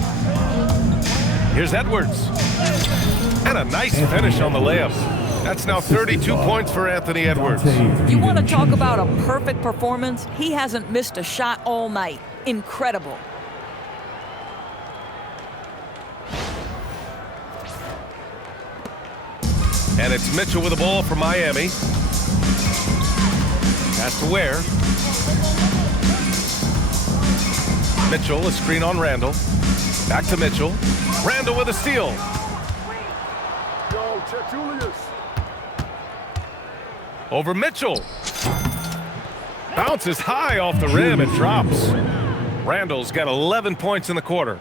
Here's Edwards. And a nice finish on the layup. That's now 32 points for Anthony Edwards. You want to talk about a perfect performance? He hasn't missed a shot all night. Incredible. And it's Mitchell with the ball for Miami. Has to wear. Mitchell, a screen on Randle. Back to Mitchell. Randle with a steal. Yo, check Julius. Over Mitchell. Bounces high off the rim and drops. Randle's got 11 points in the quarter.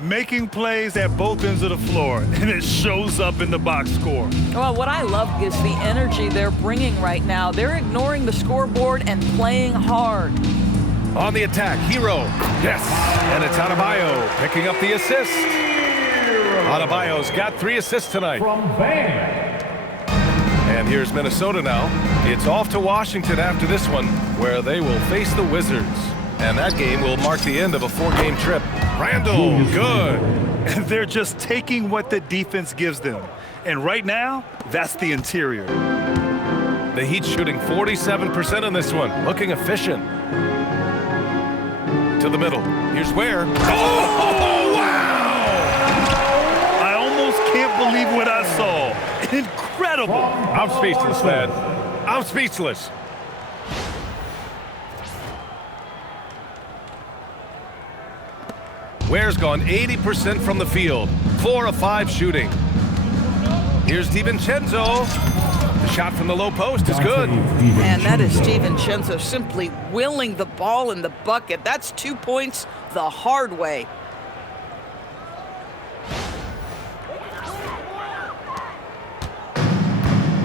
Making plays at both ends of the floor, and it shows up in the box score. Well, what I love is the energy they're bringing right now. They're ignoring the scoreboard and playing hard. On the attack, Herro. Yes, and it's Adebayo picking up the assist. Adebayo's got 3 assists tonight. From Van. And here's Minnesota now. It's off to Washington after this one, where they will face the Wizards. And that game will mark the end of a 4-game trip. Randle, good. They're just taking what the defense gives them. And right now, that's the interior. The Heat shooting 47% in this one, looking efficient. To the middle. Here's Ware. Oh, wow! I almost can't believe what I saw. Incredible. I'm speechless, man. I'm speechless. Ware's gone 80% from the field. 4 of 5 shooting. Here's DiVincenzo. The shot from the low post is good. And that is DiVincenzo simply willing the ball in the bucket. That's 2 points the hard way.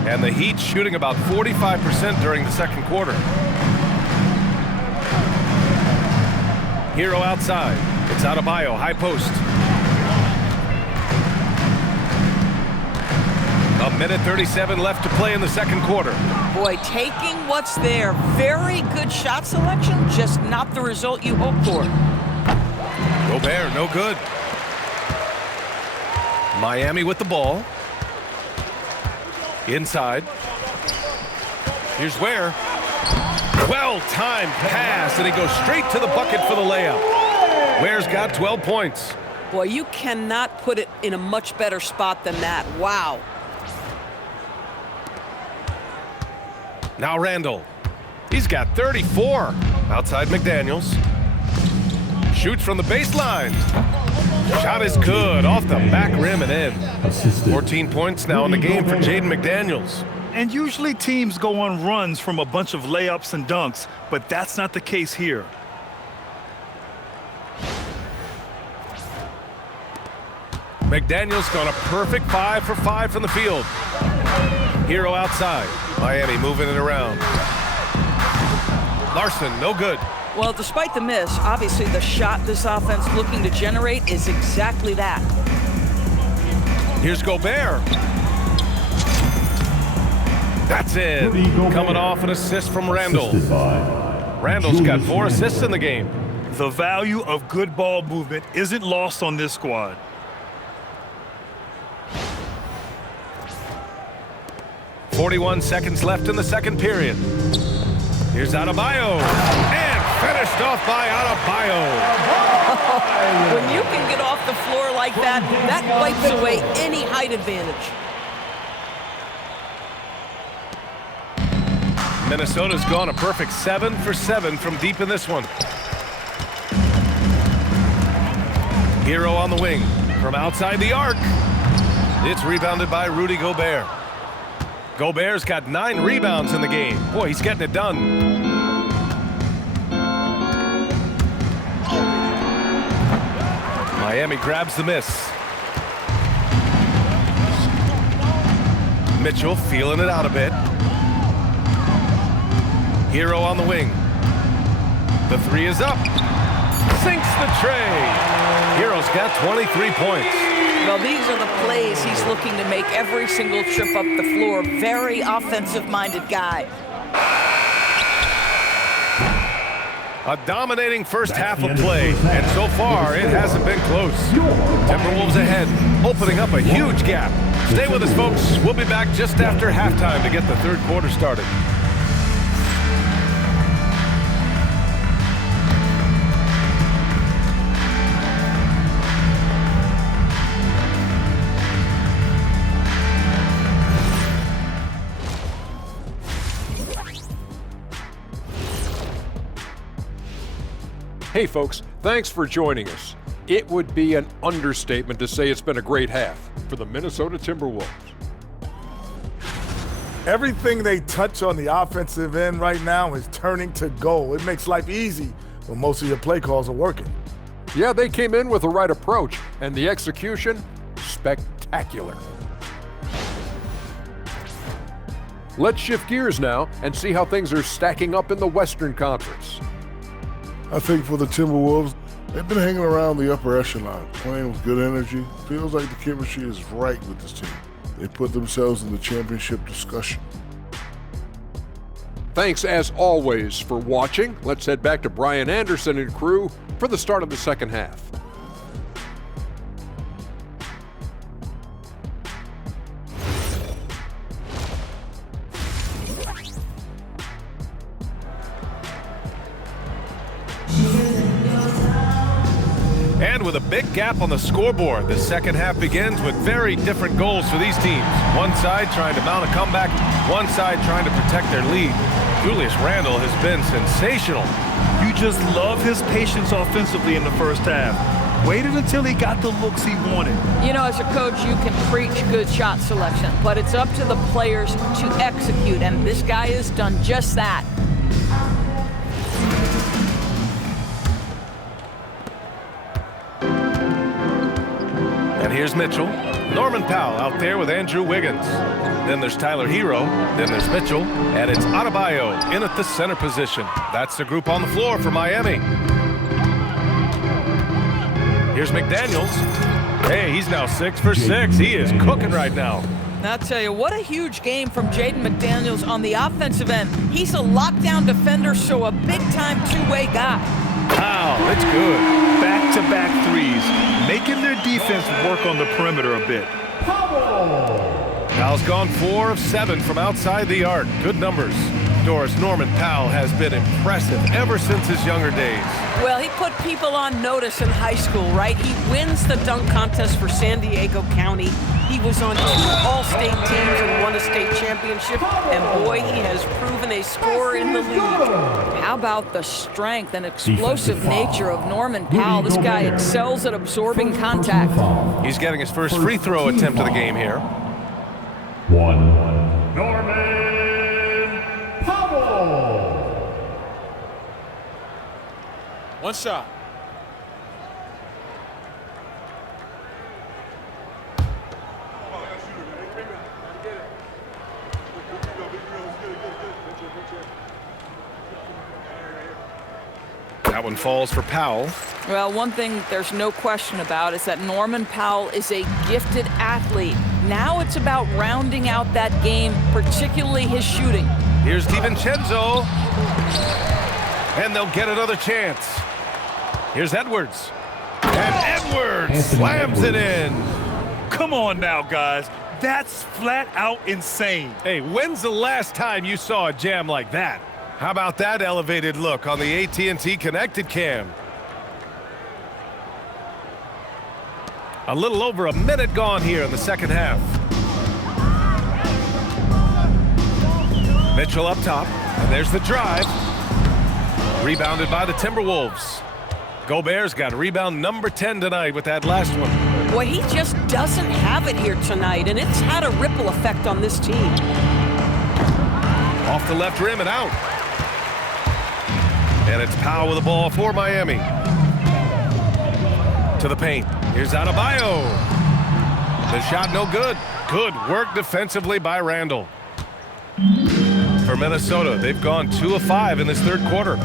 And the Heat shooting about 45% during the second quarter. Herro outside. It's Adebayo, high post. 1:37 left to play in the second quarter. Boy, taking what's there. Very good shot selection, just not the result you hoped for. Gobert, no good. Miami with the ball. Inside. Here's Ware. Well-timed pass, and he goes straight to the bucket for the layup. Ware's got 12 points. Boy, you cannot put it in a much better spot than that. Wow. Now Randle. He's got 34. Outside McDaniels. Shoots from the baseline. Shot is good. Off the back rim and in. 14 points now in the game for Jaden McDaniels. And usually teams go on runs from a bunch of layups and dunks, but that's not the case here. McDaniels gone a perfect 5 for 5 from the field. Herro outside. Miami moving it around. Larson, no good. Well, despite the miss, obviously the shot this offense looking to generate is exactly that. Here's Gobert. That's it. Coming off an assist from Randall. Randall's got 4 assists in the game. The value of good ball movement isn't lost on this squad. .41 seconds left in the second period. Here's Adebayo. And finished off by Adebayo. When you can get off the floor like that, that wipes away any height advantage. Minnesota's gone a perfect 7 for 7 from deep in this one. Herro on the wing from outside the arc. It's rebounded by Rudy Gobert. Gobert's got 9 rebounds in the game. Boy, he's getting it done. Miami grabs the miss. Mitchell feeling it out a bit. Herro on the wing. The 3 is up. Sinks the tray. Herro's got 23 points. Well, these are the plays he's looking to make every single trip up the floor. Very offensive-minded guy. A dominating first half of play, and so far it hasn't been close. Timberwolves ahead, opening up a huge gap. Stay with us, folks. We'll be back just after halftime to get the third quarter started. Hey folks, thanks for joining us. It would be an understatement to say it's been a great half for the Minnesota Timberwolves. Everything they touch on the offensive end right now is turning to goal. It makes life easy when most of your play calls are working. Yeah, they came in with the right approach, and the execution, spectacular. Let's shift gears now and see how things are stacking up in the Western Conference. I think for the Timberwolves, they've been hanging around the upper echelon, playing with good energy. Feels like the chemistry is right with this team. They put themselves in the championship discussion. Thanks as always for watching. Let's head back to Brian Anderson and crew for the start of the second half. And with a big gap on the scoreboard, the second half begins with very different goals for these teams. One side trying to mount a comeback, one side trying to protect their lead. Julius Randle has been sensational. You just love his patience offensively in the first half. Waited until he got the looks he wanted. You know, as a coach, you can preach good shot selection, but it's up to the players to execute, and this guy has done just that. And here's Mitchell. Norman Powell out there with Andrew Wiggins. Then there's Tyler Herro. Then there's Mitchell. And it's Adebayo in at the center position. That's the group on the floor for Miami. Here's McDaniels. Hey, he's now 6 for 6. He is cooking right now. I'll tell you, what a huge game from Jaden McDaniels on the offensive end. He's a lockdown defender, so a big-time two-way guy. Wow, it's good. Back-to-back threes, making their defense work on the perimeter a bit. Powell's gone 4 of 7 from outside the arc. Good numbers. Doris, Norman Powell has been impressive ever since his younger days. Well, he put people on notice in high school, right? He wins the dunk contest for San Diego County. He was on 2 All-State teams and won a state championship. And boy, he has proven a scorer in the league. How about the strength and explosive nature of Norman Powell? This guy excels at absorbing contact. He's getting his first free throw attempt of the game here. Norman Powell. One shot. That one falls for Powell. Well, one thing there's no question about is that Norman Powell is a gifted athlete. Now it's about rounding out that game, particularly his shooting. Here's DiVincenzo. And they'll get another chance. Here's Edwards. And Edwards slams it in. Come on now, guys. That's flat out insane. Hey, when's the last time you saw a jam like that? How about that elevated look on the AT&T Connected Cam? A little over a minute gone here in the second half. Mitchell up top, and there's the drive. Rebounded by the Timberwolves. Gobert's got rebound number 10 tonight with that last one. Boy, he just doesn't have it here tonight, and it's had a ripple effect on this team. Off the left rim and out. And it's Powell with the ball for Miami. To the paint. Here's Adebayo. The shot no good. Good work defensively by Randall. For Minnesota, they've gone 2 of 5 in this third quarter.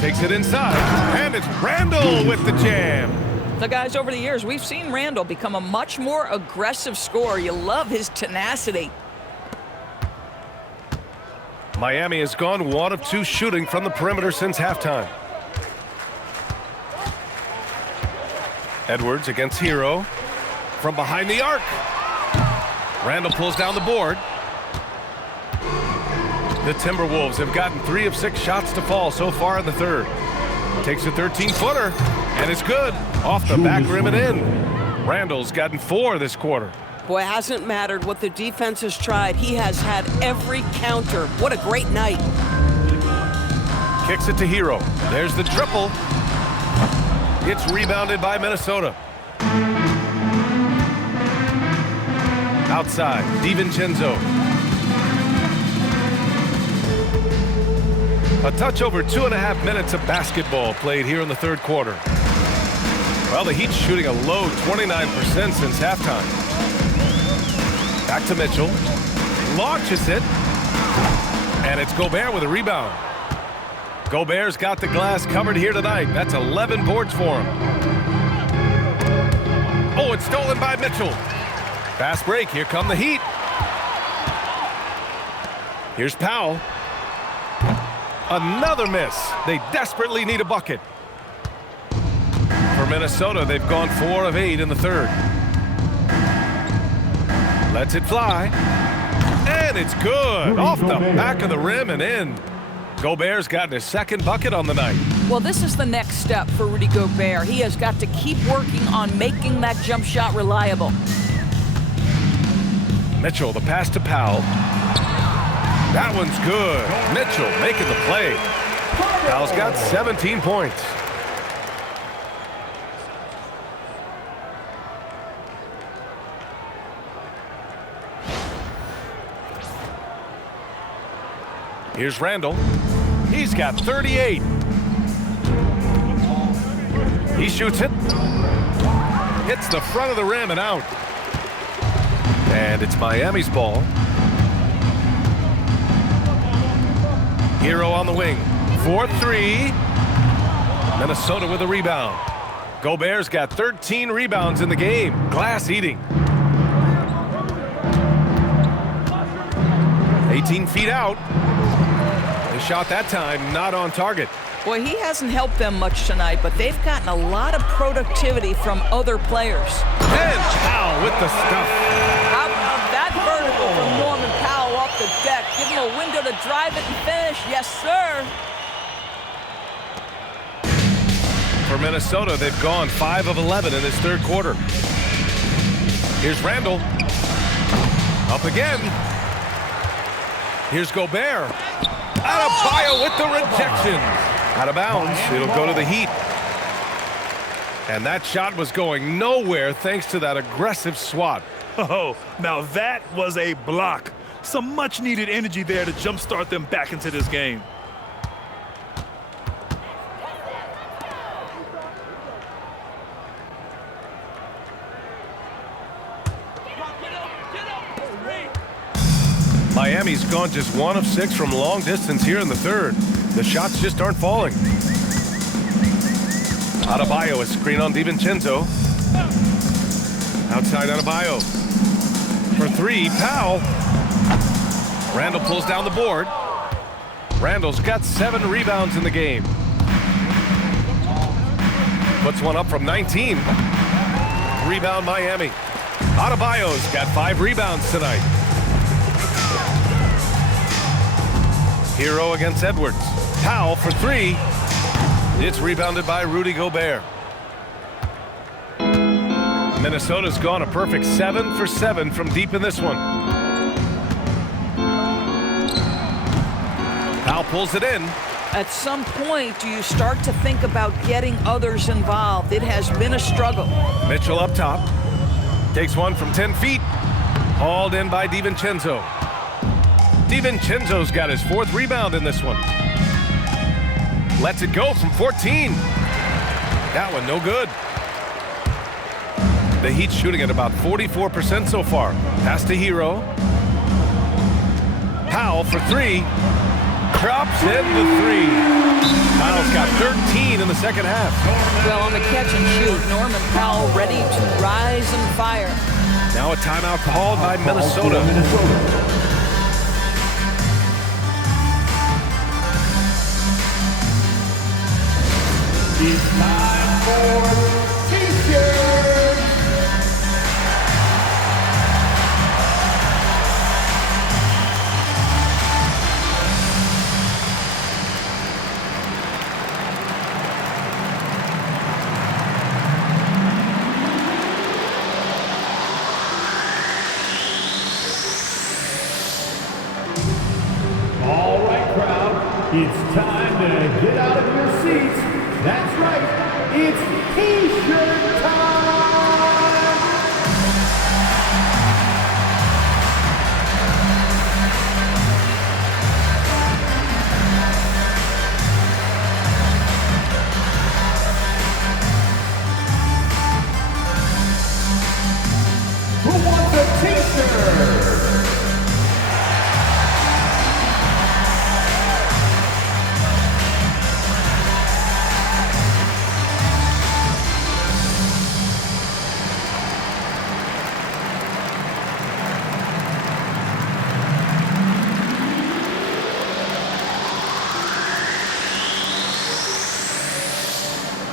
Takes it inside, and it's Randall with the jam. The guys, over the years, we've seen Randall become a much more aggressive scorer. You love his tenacity. Miami has gone 1 of 2 shooting from the perimeter since halftime. Edwards against Herro from behind the arc. Randall pulls down the board. The Timberwolves have gotten 3 of 6 shots to fall so far in the third. Takes a 13-footer, and it's good. Off the back rim and in. Randall's gotten 4 this quarter. Boy, it hasn't mattered what the defense has tried. He has had every counter. What a great night. Kicks it to Herro. There's the triple. It's rebounded by Minnesota. Outside, DiVincenzo. A touch over 2.5 minutes of basketball played here in the third quarter. Well, the Heat's shooting a low 29% since halftime. Back to Mitchell. Launches it. And it's Gobert with a rebound. Gobert's got the glass covered here tonight. That's 11 boards for him. Oh, it's stolen by Mitchell. Fast break. Here come the Heat. Here's Powell. Another miss. They desperately need a bucket. For Minnesota, they've gone 4 of 8 in the third. Lets it fly. And it's good. Off the back of the rim and in. Gobert's gotten his second bucket on the night. Well, this is the next step for Rudy Gobert. He has got to keep working on making that jump shot reliable. Mitchell, the pass to Powell. That one's good. Mitchell making the play. Powell's got 17 points. Here's Randall. He's got 38. He shoots it. Hits the front of the rim and out. And it's Miami's ball. Herro on the wing. 4-3. Minnesota with a rebound. Gobert's got 13 rebounds in the game. Glass eating. 18 feet out. The shot that time not on target. Boy, he hasn't helped them much tonight, but they've gotten a lot of productivity from other players. And Powell with the stuff. How about that vertical from Norman Powell off the deck? Give him a window to drive it and finish. Yes, sir. For Minnesota, they've gone 5 of 11 in this third quarter. Here's Randall. Up again. Here's Gobert. Adebayo with the rejection. Out of bounds. It'll go to the Heat. And that shot was going nowhere thanks to that aggressive swat. Oh, now that was a block. Some much-needed energy there to jumpstart them back into this game. Miami's gone just 1 of 6 from long distance here in the third. The shots just aren't falling. Adebayo, a screen on DiVincenzo. Outside Adebayo. for three, Powell. Randall pulls down the board. Randall's got 7 rebounds in the game. Puts one up from 19. Rebound Miami. Adebayo's got 5 rebounds tonight. Herro against Edwards. Powell for 3. It's rebounded by Rudy Gobert. Minnesota's gone a perfect 7 for 7 from deep in this one. Powell pulls it in. At some point, do you start to think about getting others involved? It has been a struggle. Mitchell up top. Takes one from 10 feet. Hauled in by DiVincenzo. DiVincenzo's got his 4th rebound in this one. Lets it go from 14. That one no good. The Heat shooting at about 44% so far. Pass to Herro. Powell for 3. Drops in the 3. Powell's got 13 in the second half. Well, on the catch and shoot, Norman Powell ready to rise and fire. Now a timeout called by Minnesota. It's time for T-shirts. All right, crowd, it's time to get out of your seats. That's right, it's T-shirt time! Who wants a T-shirt?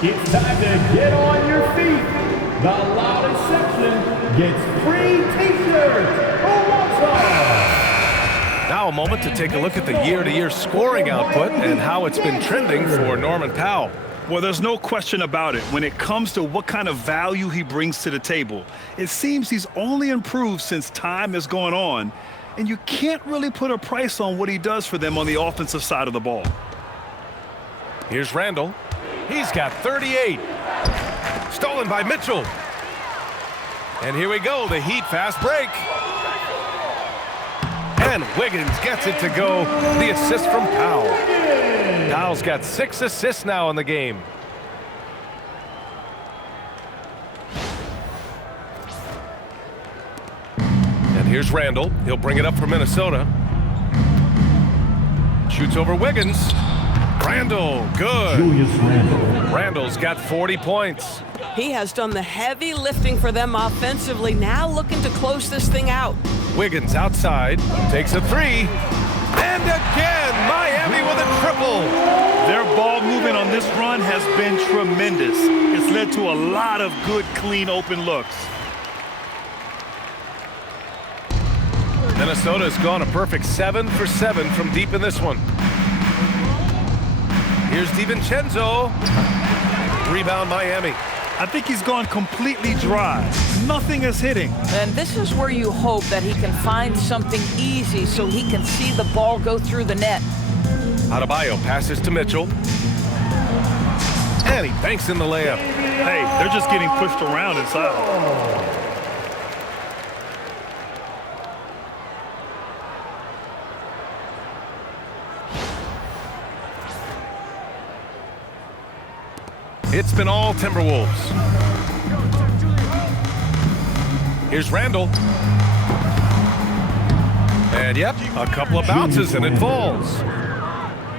It's time to get on your feet. The loudest section gets free T-shirts. Who wants one? Now a moment to take a look at the year-to-year scoring output and how it's been trending for Norman Powell. Well, there's no question about it. When it comes to what kind of value he brings to the table, it seems he's only improved since time has gone on, and you can't really put a price on what he does for them on the offensive side of the ball. Here's Randall. He's got 38. Stolen by Mitchell. And here we go, the Heat fast break. And Wiggins gets it to go. The assist from Powell. Powell's got 6 assists now in the game. And here's Randall. He'll bring it up for Minnesota. Shoots over Wiggins. Randall, good. Julius Randall. Randall's got 40 points. He has done the heavy lifting for them offensively, now looking to close this thing out. Wiggins outside, takes a 3. And again, Miami with a triple. Their ball movement on this run has been tremendous. It's led to a lot of good, clean, open looks. Minnesota's gone a perfect 7 for 7 from deep in this one. Here's DiVincenzo. Rebound Miami. I think he's gone completely dry. Nothing is hitting. And this is where you hope that he can find something easy so he can see the ball go through the net. Adebayo passes to Mitchell. And he banks in the layup. Hey, they're just getting pushed around inside. It's been all Timberwolves. Here's Randall. And yep, a couple of bounces and it falls.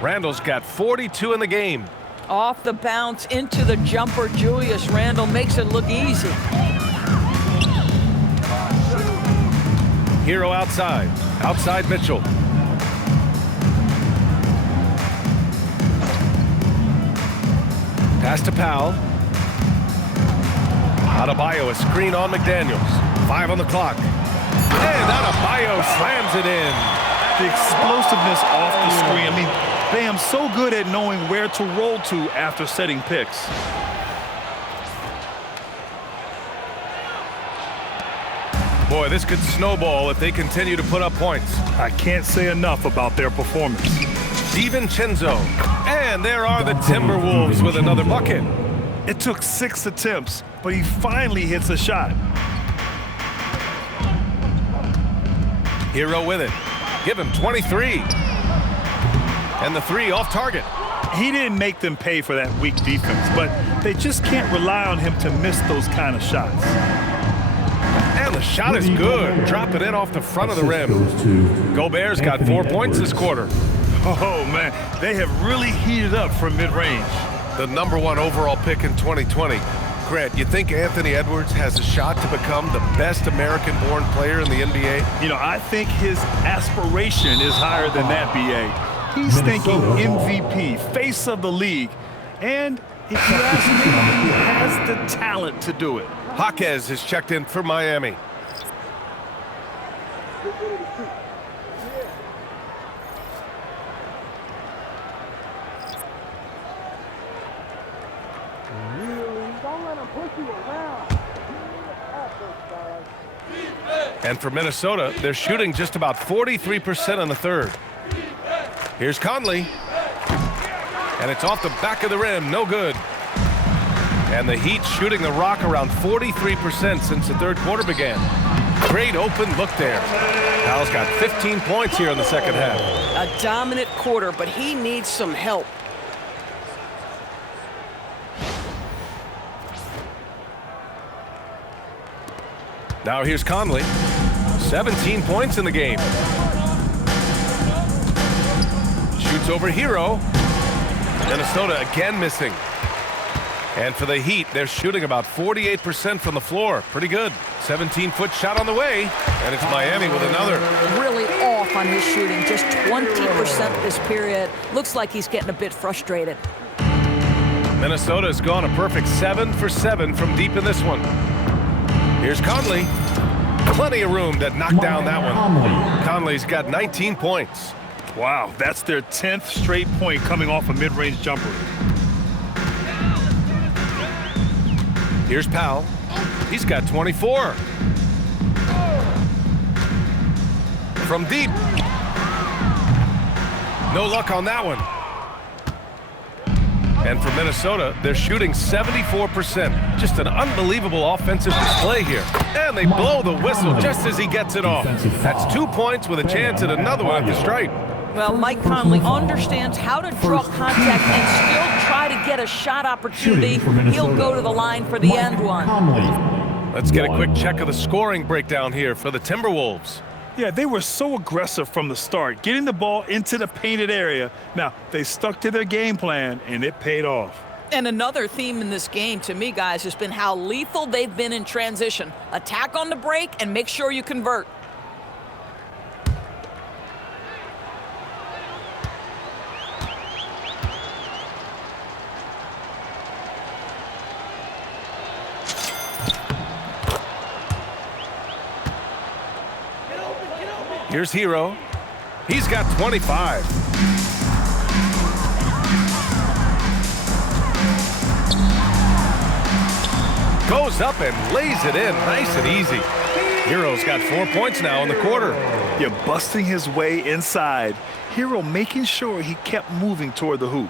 Randall's got 42 in the game. Off the bounce into the jumper, Julius Randall makes it look easy. Herro outside. Outside Mitchell. Pass to Powell. Adebayo, a screen on McDaniels. 5 on the clock. And Adebayo slams it in. The explosiveness off the screen. I mean, Bam's so good at knowing where to roll to after setting picks. Boy, this could snowball if they continue to put up points. I can't say enough about their performance. DiVincenzo. And there are the Timberwolves with another bucket. It took 6 attempts, but he finally hits a shot. Herro with it. Give him 23. And the 3 off target. He didn't make them pay for that weak defense, but they just can't rely on him to miss those kind of shots. And the shot is good. Drop it in off the front of the rim. Gobert's got 4 points this quarter. Oh, man, they have really heated up from mid-range. The #1 overall pick in 2020. Grant, you think Anthony Edwards has a shot to become the best American-born player in the NBA? You know, I think his aspiration is higher than that, B.A. He's thinking MVP, face of the league. And if you ask me, he has the talent to do it. Jaquez has checked in for Miami. And for Minnesota, they're shooting just about 43% in the third. Here's Conley. And it's off the back of the rim, no good. And the Heat shooting the rock around 43% since the third quarter began. Great open look there. Powell's got 15 points here in the second half. A dominant quarter, but he needs some help. Now here's Conley. 17 points in the game. Shoots over Herro. Minnesota again missing. And for the Heat, they're shooting about 48% from the floor. Pretty good. 17-foot shot on the way. And it's Miami with another. Really off on his shooting. Just 20% this period. Looks like he's getting a bit frustrated. Minnesota's gone a perfect 7 for 7 from deep in this one. Here's Conley. Plenty of room to knock down that one. Conley's got 19 points. Wow, that's their 10th straight point coming off a mid-range jumper. Here's Powell. He's got 24. From deep. No luck on that one. And for Minnesota, they're shooting 74%. Just an unbelievable offensive display here. And they blow the whistle just as he gets it off. That's 2 points with a chance at another one at the stripe. Well, Mike Conley understands how to draw contact and still try to get a shot opportunity. He'll go to the line for the end one. Let's get a quick check of the scoring breakdown here for the Timberwolves. Yeah, they were so aggressive from the start, getting the ball into the painted area. Now, they stuck to their game plan, and it paid off. And another theme in this game, to me, guys, has been how lethal they've been in transition. Attack on the break and make sure you convert. Here's Herro. He's got 25. Goes up and lays it in nice and easy. Herro's got 4 points now in the quarter. You're busting his way inside. Herro making sure he kept moving toward the hoop.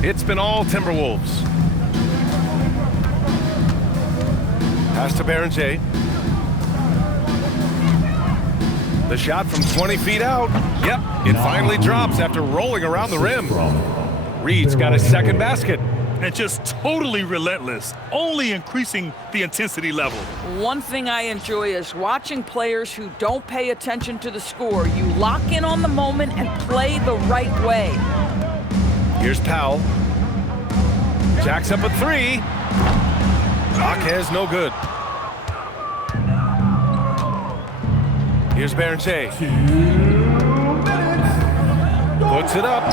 It's been all Timberwolves. Pass to Berenger. The shot from 20 feet out. Yep, it finally drops after rolling around the rim. Reed's got his second basket. And just totally relentless, only increasing the intensity level. One thing I enjoy is watching players who don't pay attention to the score. You lock in on the moment and play the right way. Here's Powell. Jacks up a three. Jaquez, no good. Here's Berenche. Puts it up.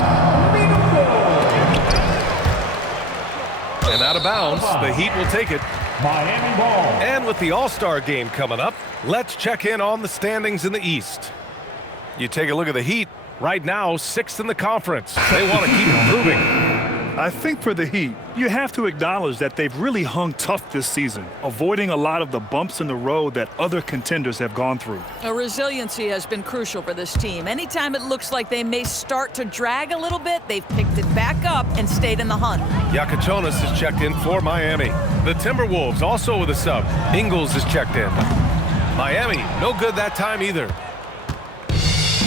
And out of bounds. The Heat will take it. Miami ball. And with the All-Star game coming up, let's check in on the standings in the East. You take a look at the Heat. Right now, 6th in the conference. They want to keep improving. I think for the Heat, you have to acknowledge that they've really hung tough this season, avoiding a lot of the bumps in the road that other contenders have gone through. Resiliency has been crucial for this team. Anytime it looks like they may start to drag a little bit, they've picked it back up and stayed in the hunt. Yakachonis is checked in for Miami. The Timberwolves also with a sub. Ingles is checked in. Miami, no good that time either.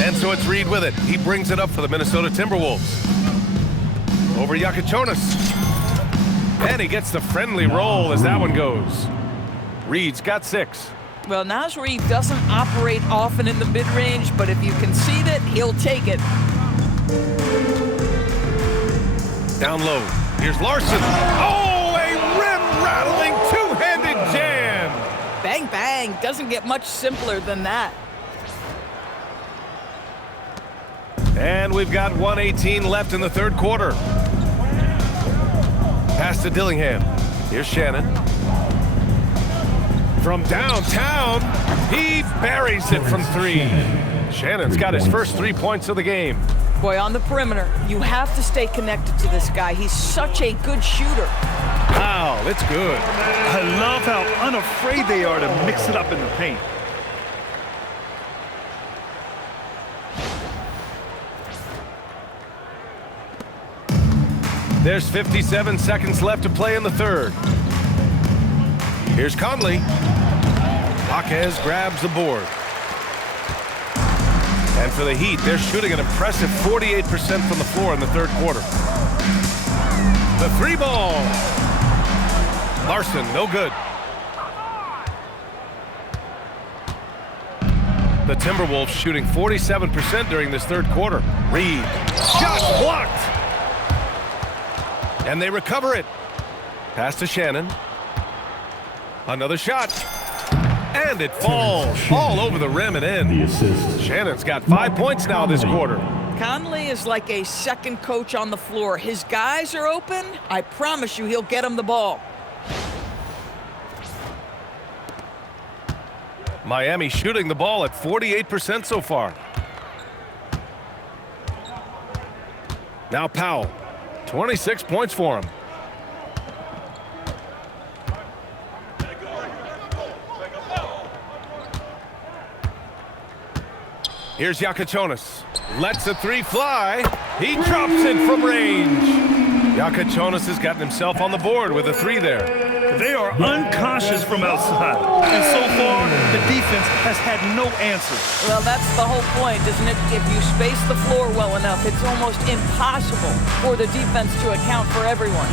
And so it's Reed with it. He brings it up for the Minnesota Timberwolves. Over Yakachonis. And he gets the friendly roll as that one goes. Reed's got 6. Well, Naz Reid doesn't operate often in the mid-range, but if you concede it, he'll take it. Down low. Here's Larson. Oh, a rim-rattling two-handed jam. Bang, bang. Doesn't get much simpler than that. And we've got 1:18 left in the third quarter. Pass to Dillingham. Here's Shannon. From downtown, he buries it from 3. Shannon's got his first 3 points of the game. Boy, on the perimeter, you have to stay connected to this guy. He's such a good shooter. Wow, it's good. I love how unafraid they are to mix it up in the paint. There's 57 seconds left to play in the third. Here's Conley. Jaquez grabs the board. And for the Heat, they're shooting an impressive 48% from the floor in the third quarter. The 3 ball. Larson, no good. The Timberwolves shooting 47% during this third quarter. Reed, shot blocked. And they recover it. Pass to Shannon. Another shot. And it falls all over the rim and in. The assist. Shannon's got 5 points now this quarter. Conley is like a second coach on the floor. His guys are open. I promise you he'll get them the ball. Miami shooting the ball at 48% so far. Now Powell. 26 points for him. Here's Yakachonis. Lets the 3 fly. He drops it from range. Yakachonis has gotten himself on the board with a 3 there. They are unconscious from outside. And so far, the defense has had no answer. Well, that's the whole point, isn't it? If you space the floor well enough, it's almost impossible for the defense to account for everyone.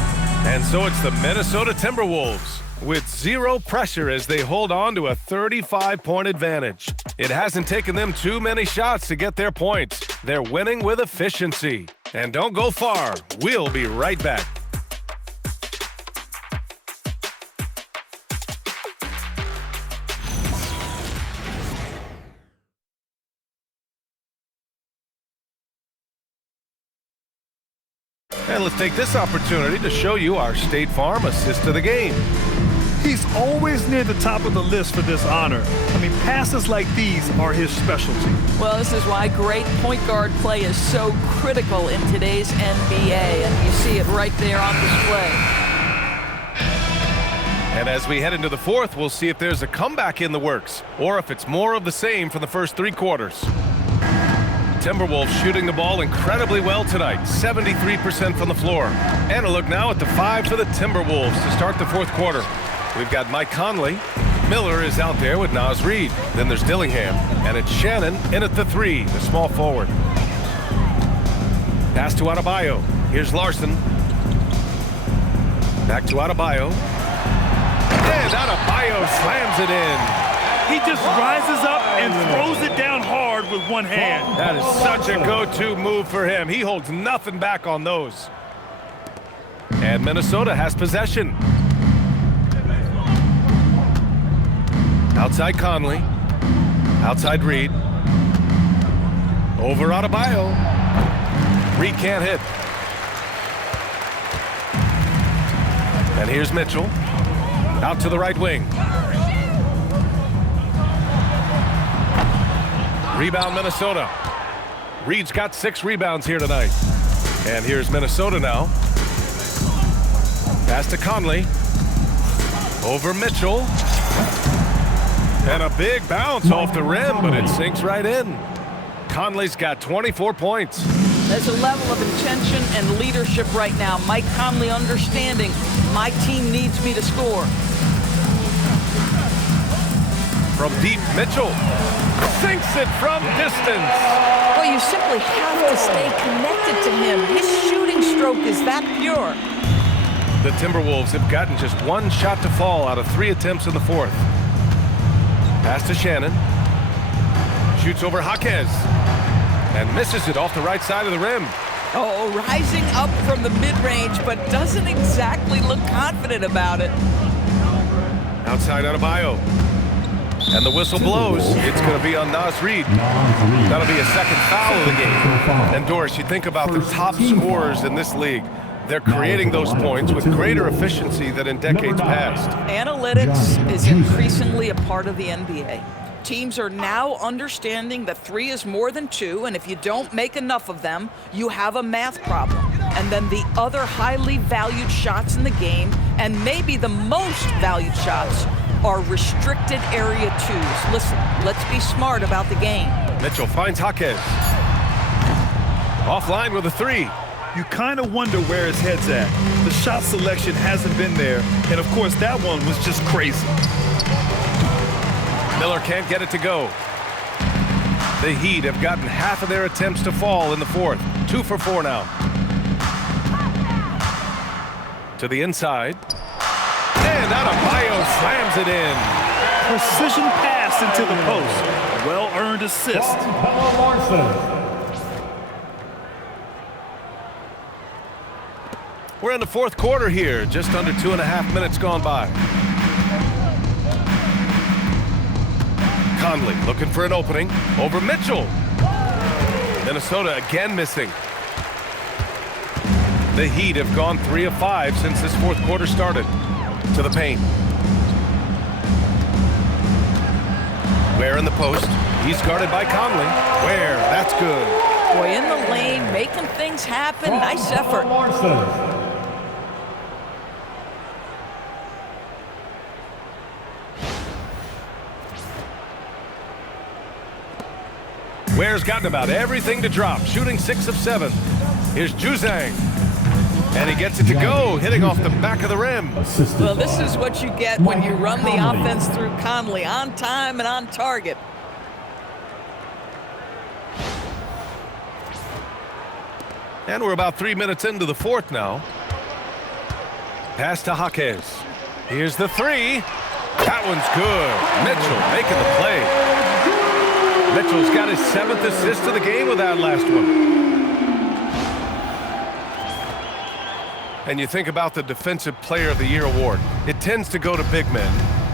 And so it's the Minnesota Timberwolves with 0 pressure as they hold on to a 35-point advantage. It hasn't taken them too many shots to get their points. They're winning with efficiency. And don't go far. We'll be right back. And let's take this opportunity to show you our State Farm assist of the game. He's always near the top of the list for this honor. I mean, passes like these are his specialty. Well, this is why great point guard play is so critical in today's NBA, and you see it right there on display. And as we head into the fourth, we'll see if there's a comeback in the works, or if it's more of the same for the first 3 quarters. Timberwolves shooting the ball incredibly well tonight, 73% from the floor. And a look now at the 5 for the Timberwolves to start the fourth quarter. We've got Mike Conley. Miller is out there with Naz Reid. Then there's Dillingham. And it's Shannon in at the 3, the small forward. Pass to Adebayo. Here's Larson. Back to Adebayo. And Adebayo slams it in. He just rises up and throws it down hard with one hand. That is such a go-to move for him. He holds nothing back on those. And Minnesota has possession. Outside Conley. Outside Reed. Over Adebayo. Reed can't hit. And here's Mitchell. Out to the right wing. Rebound Minnesota. Reed's got 6 rebounds here tonight. And here's Minnesota now. Pass to Conley. Over Mitchell. And a big bounce off the rim, but it sinks right in. Conley's got 24 points. There's a level of intention and leadership right now. Mike Conley understanding my team needs me to score. From deep, Mitchell sinks it from distance. Well, you simply have to stay connected to him. His shooting stroke is that pure. The Timberwolves have gotten just 1 shot to fall out of 3 attempts in the 4th. Pass to Shannon. Shoots over Jaquez. And misses it off the right side of the rim. Oh, rising up from the mid-range, but doesn't exactly look confident about it. Outside Adebayo. And the whistle blows. It's going to be on Naz Reid. That'll be a second foul of the game. And Doris, you think about the top scorers in this league. They're creating those points with greater efficiency than in decades past. Analytics is increasingly a part of the NBA. Teams are now understanding that 3 is more than 2, and if you don't make enough of them, you have a math problem. And then the other highly valued shots in the game, and maybe the most valued shots, are restricted area 2s. Listen, let's be smart about the game. Mitchell finds Jaquez. Offline with a 3. You kind of wonder where his head's at. The shot selection hasn't been there, and of course that one was just crazy. Miller can't get it to go. The Heat have gotten half of their attempts to fall in the 4th. 2 for 4 now. To the inside. And Adebayo slams it in. Precision pass into the post. Well-earned assist. We're in the 4th quarter here. Just under 2.5 minutes gone by. Conley looking for an opening. Over Mitchell. Minnesota again missing. The Heat have gone 3 of 5 since this 4th quarter started. To the paint. Ware in the post. He's guarded by Conley. Ware, that's good. Boy, in the lane, making things happen. Nice effort. Ware's gotten about everything to drop, shooting 6 of 7. Here's Juzang. And he gets it to go, hitting off the back of the rim. Well, this is what you get when you run the offense through Conley, on time and on target. And we're about 3 minutes into the 4th now. Pass to Jaquez. Here's the 3. That one's good. Mitchell making the play. Mitchell's got his 7th assist of the game with that last one. And you think about the Defensive Player of the Year award. It tends to go to big men.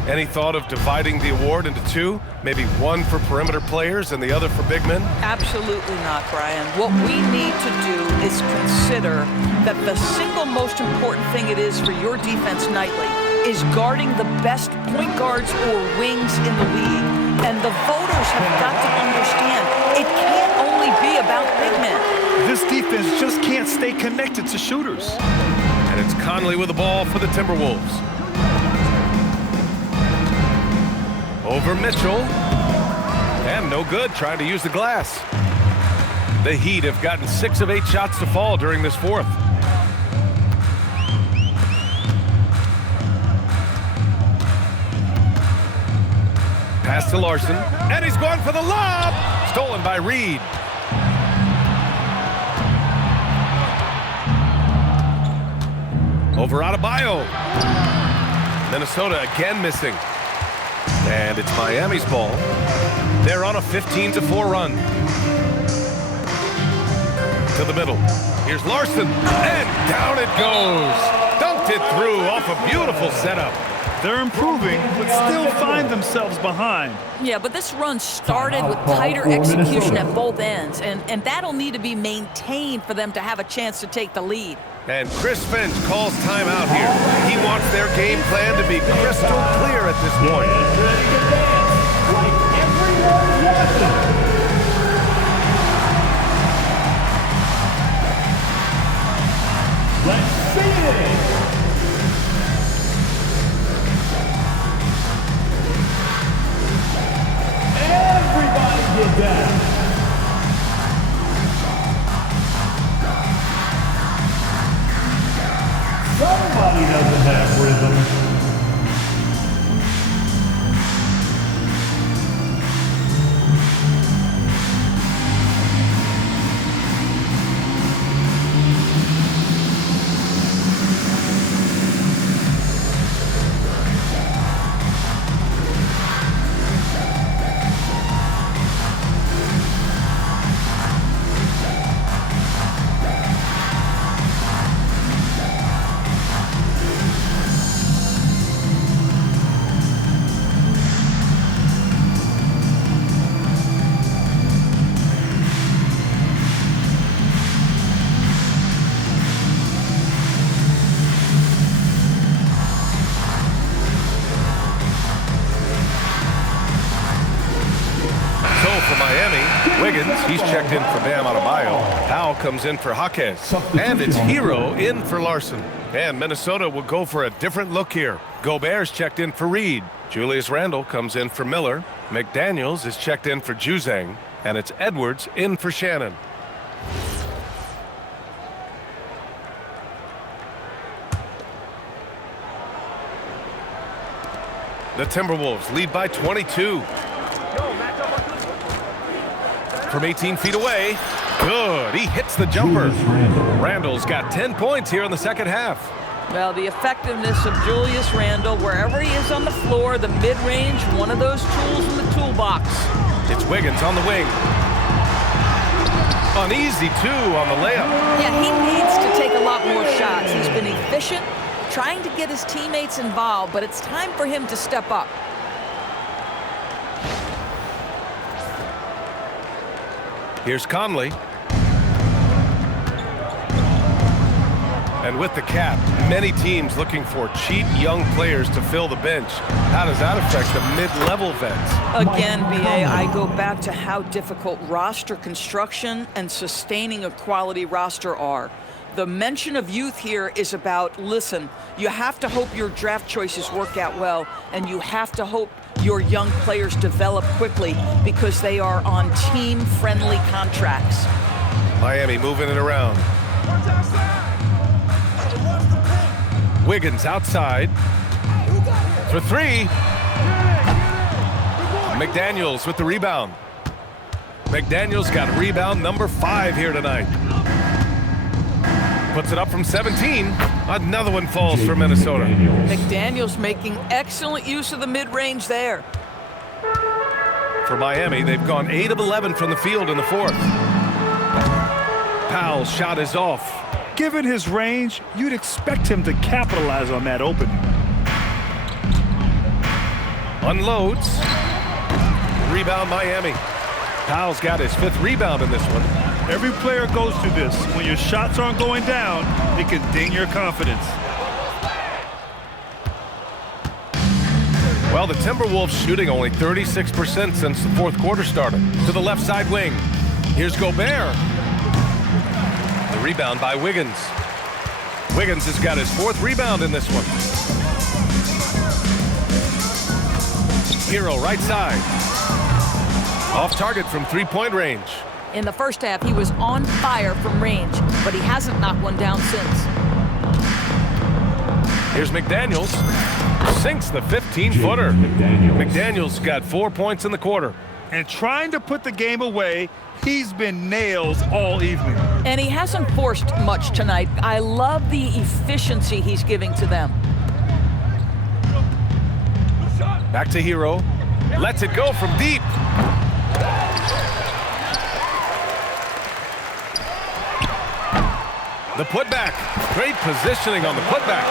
Any thought of dividing the award into 2? Maybe 1 for perimeter players and the other for big men? Absolutely not, Brian. What we need to do is consider that the single most important thing it is for your defense nightly is guarding the best point guards or wings in the league. And the voters have got to understand it can't only be about big men. This defense just can't stay connected to shooters. And it's Conley with the ball for the Timberwolves. Over Mitchell. And no good, trying to use the glass. The Heat have gotten 6 of 8 shots to fall during this 4th. Pass to Larson, and he's going for the lob! Stolen by Reed. Over Adebayo. Minnesota again missing. And it's Miami's ball. They're on a 15-4 run. To the middle. Here's Larson, and down it goes. Dunked it through off a beautiful setup. They're improving, but still find themselves behind. Yeah, but this run started with tighter execution at both ends, and that'll need to be maintained for them to have a chance to take the lead. And Chris Finch calls timeout here. He wants their game plan to be crystal clear at this point. Ready to dance like everyone watching. Let's see it. Everybody get down. Somebody doesn't have rhythm. He's checked in for Bam Adebayo. Powell comes in for Jaquez. And it's Herro in for Larson. And Minnesota will go for a different look here. Gobert's checked in for Reed. Julius Randle comes in for Miller. McDaniels is checked in for Juzang. And it's Edwards in for Shannon. The Timberwolves lead by 22. From 18 feet away. Good. He hits the jumper. Randle's got 10 points here in the second half. Well, the effectiveness of Julius Randle, wherever he is on the floor, the mid-range, one of those tools in the toolbox. It's Wiggins on the wing. An easy two on the layup. Yeah, he needs to take a lot more shots. He's been efficient, trying to get his teammates involved, but it's time for him to step up. Here's Conley. And with the cap, many teams looking for cheap young players to fill the bench. How does that affect the mid-level vets? Again, BA, I go back to how difficult roster construction and sustaining a quality roster are. The mention of youth here is about, listen, you have to hope your draft choices work out well, and you have to hope your young players develop quickly because they are on team-friendly contracts. Miami moving it around. Wiggins outside for three. McDaniels with the rebound. McDaniels got rebound number 5 here tonight. Puts it up from 17. Another one falls for Minnesota. McDaniels making excellent use of the mid-range there. For Miami, they've gone 8 of 11 from the field in the fourth. Powell's shot is off. Given his range, you'd expect him to capitalize on that opening. Unloads. Rebound Miami. Powell's got his 5th rebound in this one. Every player goes through this. When your shots aren't going down, it can ding your confidence. Well, the Timberwolves shooting only 36% since the fourth quarter started. To the left side wing. Here's Gobert. The rebound by Wiggins. Wiggins has got his 4th rebound in this one. Herro right side. Off target from 3-point range. In the first half, he was on fire from range, but he hasn't knocked one down since. Here's McDaniels. Sinks the 15-footer. McDaniels got 4 points in the quarter. And trying to put the game away, he's been nails all evening. And he hasn't forced much tonight. I love the efficiency he's giving to them. Back to Herro. Lets it go from deep. The putback. Great positioning on the putback.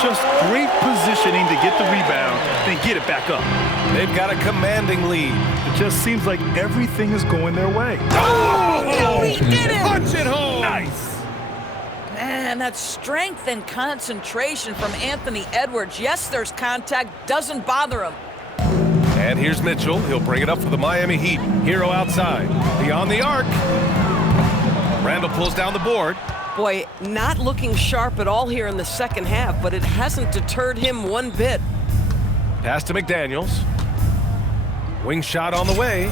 Just great positioning to get the rebound, then get it back up. They've got a commanding lead. It just seems like everything is going their way. Oh, he did it! Punch it home! Nice! Man, that strength and concentration from Anthony Edwards. Yes, there's contact, doesn't bother him. And here's Mitchell. He'll bring it up for the Miami Heat. Herro outside. Beyond the arc. Randall pulls down the board. Boy, not looking sharp at all here in the second half, but it hasn't deterred him one bit. Pass to McDaniels. Wing shot on the way.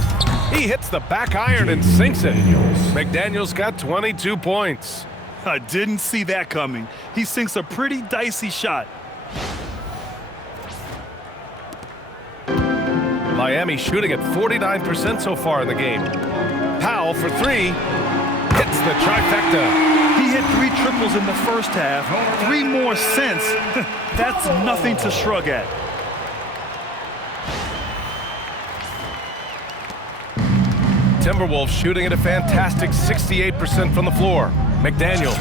He hits the back iron and sinks it. McDaniels got 22 points. I didn't see that coming. He sinks a pretty dicey shot. Miami shooting at 49% so far in the game. Powell for three. Hits the trifecta. He hit 3 triples in the first half, 3 more since. That's nothing to shrug at. Timberwolves shooting at a fantastic 68% from the floor. McDaniels,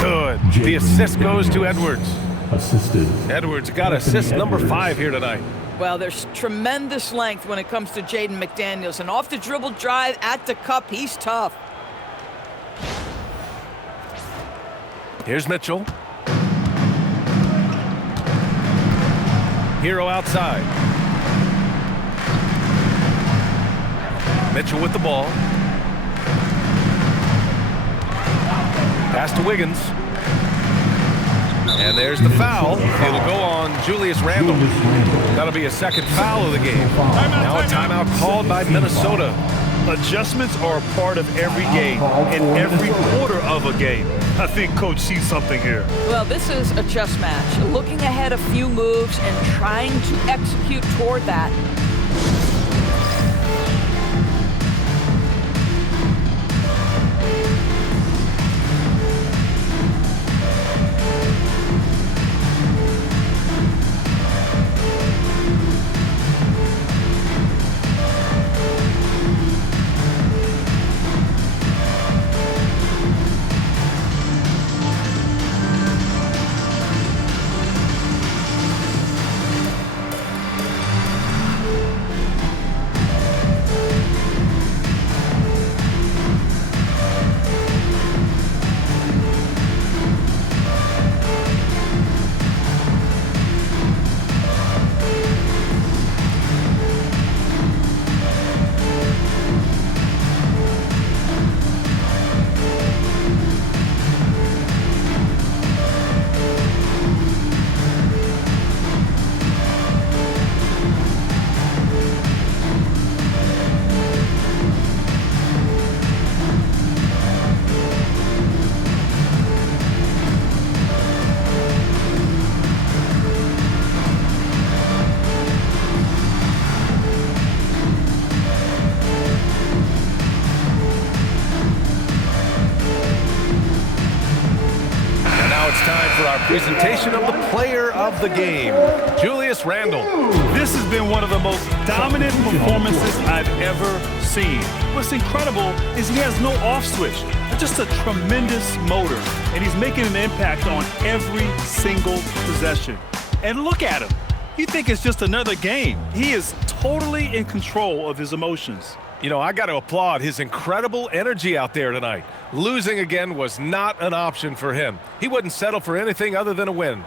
good. The assist goes to Edwards. Assisted. Edwards got assist number 5 here tonight. Well, there's tremendous length when it comes to Jaden McDaniels. And off the dribble drive at the cup, he's tough. Here's Mitchell. Herro outside. Mitchell with the ball. Pass to Wiggins. And there's the foul. It'll go on Julius Randle. That'll be a second foul of the game. Now a timeout called by Minnesota. Adjustments are a part of every game and every quarter of a game. I think Coach sees something here. Well, this is a chess match. Looking ahead a few moves and trying to execute toward that. Presentation of the player of the game, Julius Randle. This has been one of the most dominant performances I've ever seen. What's incredible is he has no off switch, just a tremendous motor, and he's making an impact on every single possession. And look at him. You think it's just another game. He is totally in control of his emotions. You know, I got to applaud his incredible energy out there tonight. Losing again was not an option for him. He wouldn't settle for anything other than a win.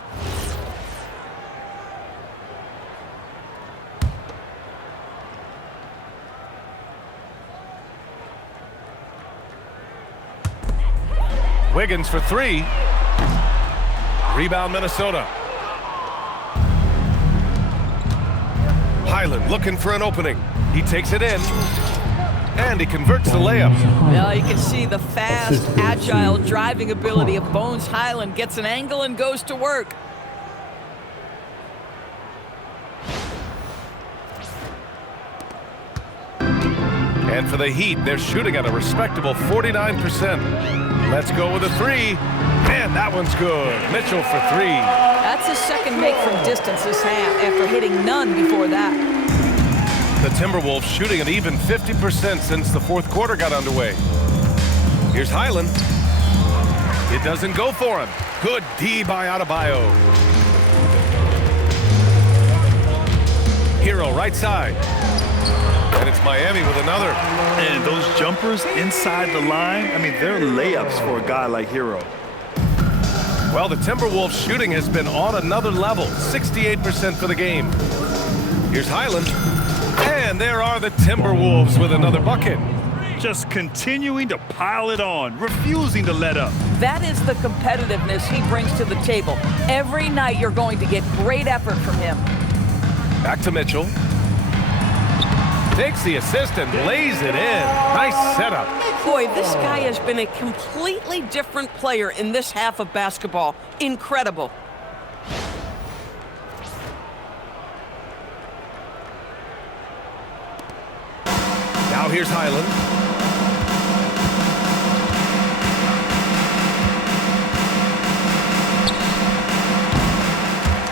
Wiggins for three. Rebound Minnesota. Highland looking for an opening. He takes it in. And he converts the layup. Well, you can see the fast, agile driving ability of Bones Highland. Gets an angle and goes to work. And for the Heat, they're shooting at a respectable 49%. Let's go with a three. And that one's good. Mitchell for three. That's his second make from distance this half after hitting none before that. The Timberwolves shooting an even 50% since the fourth quarter got underway. Here's Highland. It doesn't go for him. Good D by Adebayo. Herro right side. And it's Miami with another. And those jumpers inside the line, I mean, they're layups for a guy like Herro. Well, the Timberwolves shooting has been on another level. 68% for the game. Here's Highland. And there are the Timberwolves with another bucket. Just continuing to pile it on, refusing to let up. That is the competitiveness he brings to the table. Every night you're going to get great effort from him. Back to Mitchell. Takes the assist and lays it in. Nice setup. Boy, this guy has been a completely different player in this half of basketball. Incredible. Now here's Highland.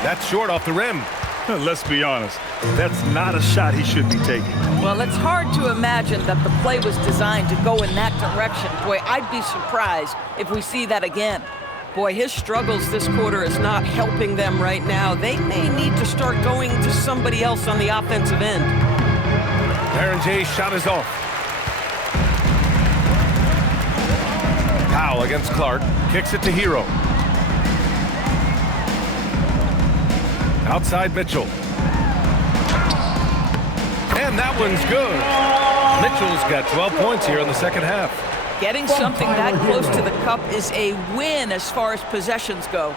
That's short off the rim. Let's be honest, that's not a shot he should be taking. Well, it's hard to imagine that the play was designed to go in that direction. Boy, I'd be surprised if we see that again. Boy, his struggles this quarter is not helping them right now. They may need to start going to somebody else on the offensive end. Baron J's shot is off. Powell against Clark. Kicks it to Herro. Outside Mitchell. And that one's good. Mitchell's got 12 points here in the second half. Getting something that close to the cup is a win as far as possessions go.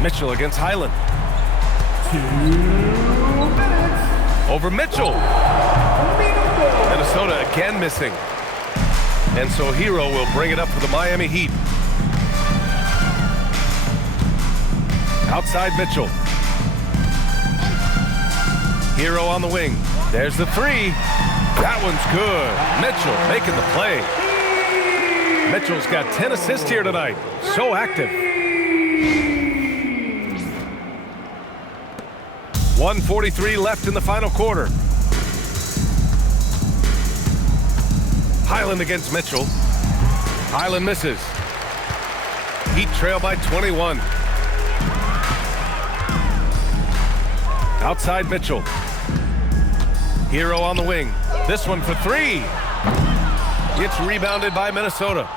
Mitchell against Highland. 2 minutes. Over Mitchell. Minnesota again missing. And so Herro will bring it up for the Miami Heat. Outside Mitchell. Herro on the wing. There's the three. That one's good. Mitchell making the play. Mitchell's got 10 assists here tonight. So active. 1:43 left in the final quarter. Highland against Mitchell. Highland misses. Heat trail by 21. Outside Mitchell. Herro on the wing. This one for three. It's rebounded by Minnesota.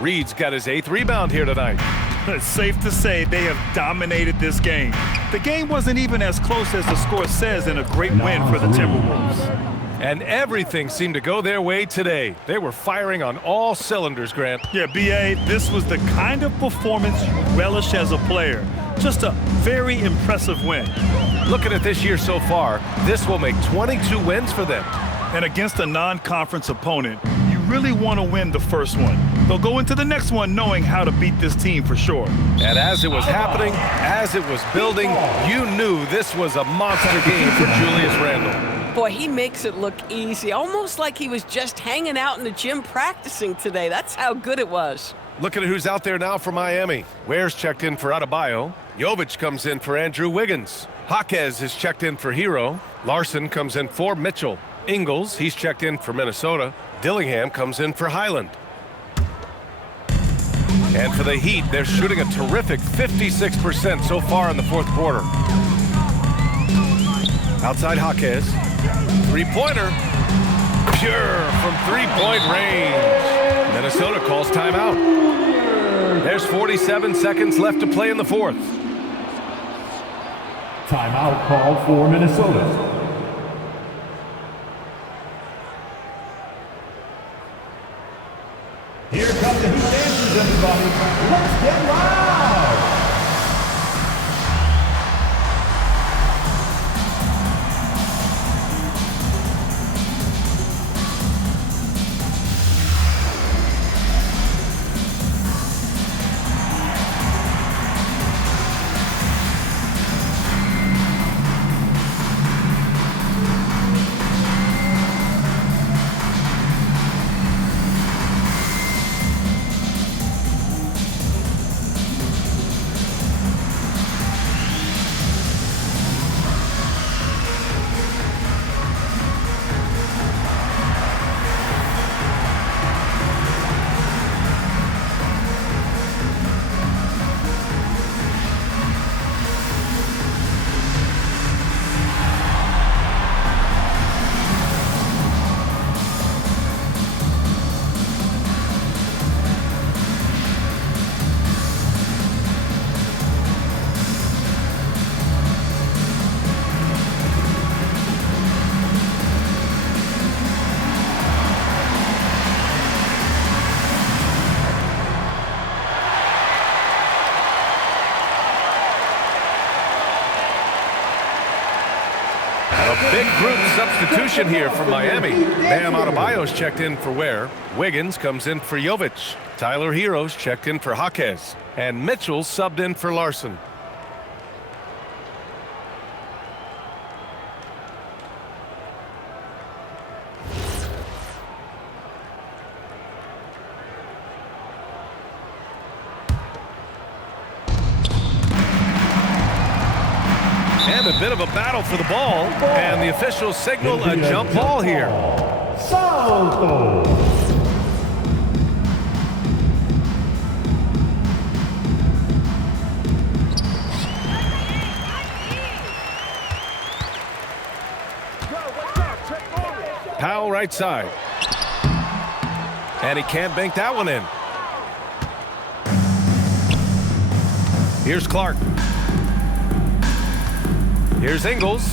Reed's got his 8th rebound here tonight. It's safe to say they have dominated this game. The game wasn't even as close as the score says in a great win for the Timberwolves. And everything seemed to go their way today. They were firing on all cylinders, Grant. Yeah, B.A., this was the kind of performance you relish as a player. Just a very impressive win. Looking at this year so far, this will make 22 wins for them. And against a non-conference opponent, you really want to win the first one. They'll go into the next one knowing how to beat this team for sure. And as it was happening, as it was building, you knew this was a monster game for Julius Randle. Boy, he makes it look easy, almost like he was just hanging out in the gym practicing today. That's how good it was. Looking at who's out there now for Miami. Ware's checked in for Adebayo. Jovic comes in for Andrew Wiggins. Jaquez is checked in for Herro. Larson comes in for Mitchell. Ingles, he's checked in for Minnesota. Dillingham comes in for Highland. And for the Heat, they're shooting a terrific 56% so far in the fourth quarter. Outside Jaquez. Three-pointer. Pure from three-point range. Minnesota calls timeout. There's 47 seconds left to play in the fourth. Timeout called for Minnesota. Here come the Heat dancers, everybody. Let's get loud! A big group substitution here for Miami. Bam Adebayo's checked in for Ware. Wiggins comes in for Jovic. Tyler Herro's checked in for Jaquez. And Mitchell's subbed in for Larson. And a bit of a battle for the ball, and the officials signal a jump ball here. Powell right side. And he can't bank that one in. Here's Clark. Here's Ingles.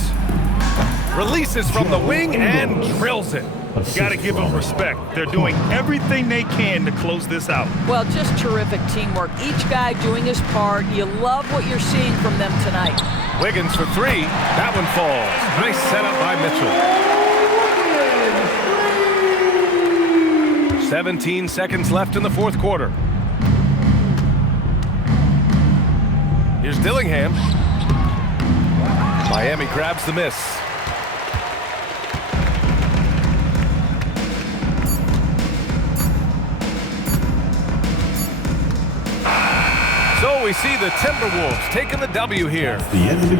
Releases from the wing and drills it. You got to give them respect. They're doing everything they can to close this out. Well, just terrific teamwork. Each guy doing his part. You love what you're seeing from them tonight. Wiggins for three. That one falls. Nice setup by Mitchell. 17 seconds left in the fourth quarter. Here's Dillingham. Miami grabs the miss. So we see the Timberwolves taking the W here.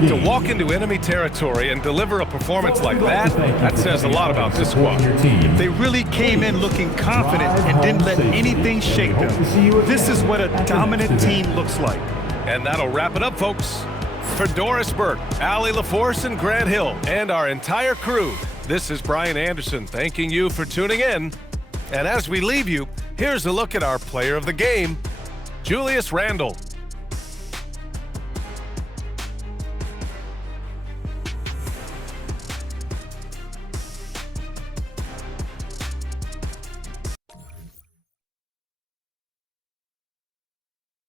To walk into enemy territory and deliver a performance like that says a lot about this squad. They really came in looking confident and didn't let anything shake them. This is what a dominant team looks like. And that'll wrap it up, folks. For Doris Burke, Allie LaForce, and Grant Hill, and our entire crew, this is Brian Anderson thanking you for tuning in. And as we leave you, here's a look at our player of the game, Julius Randle.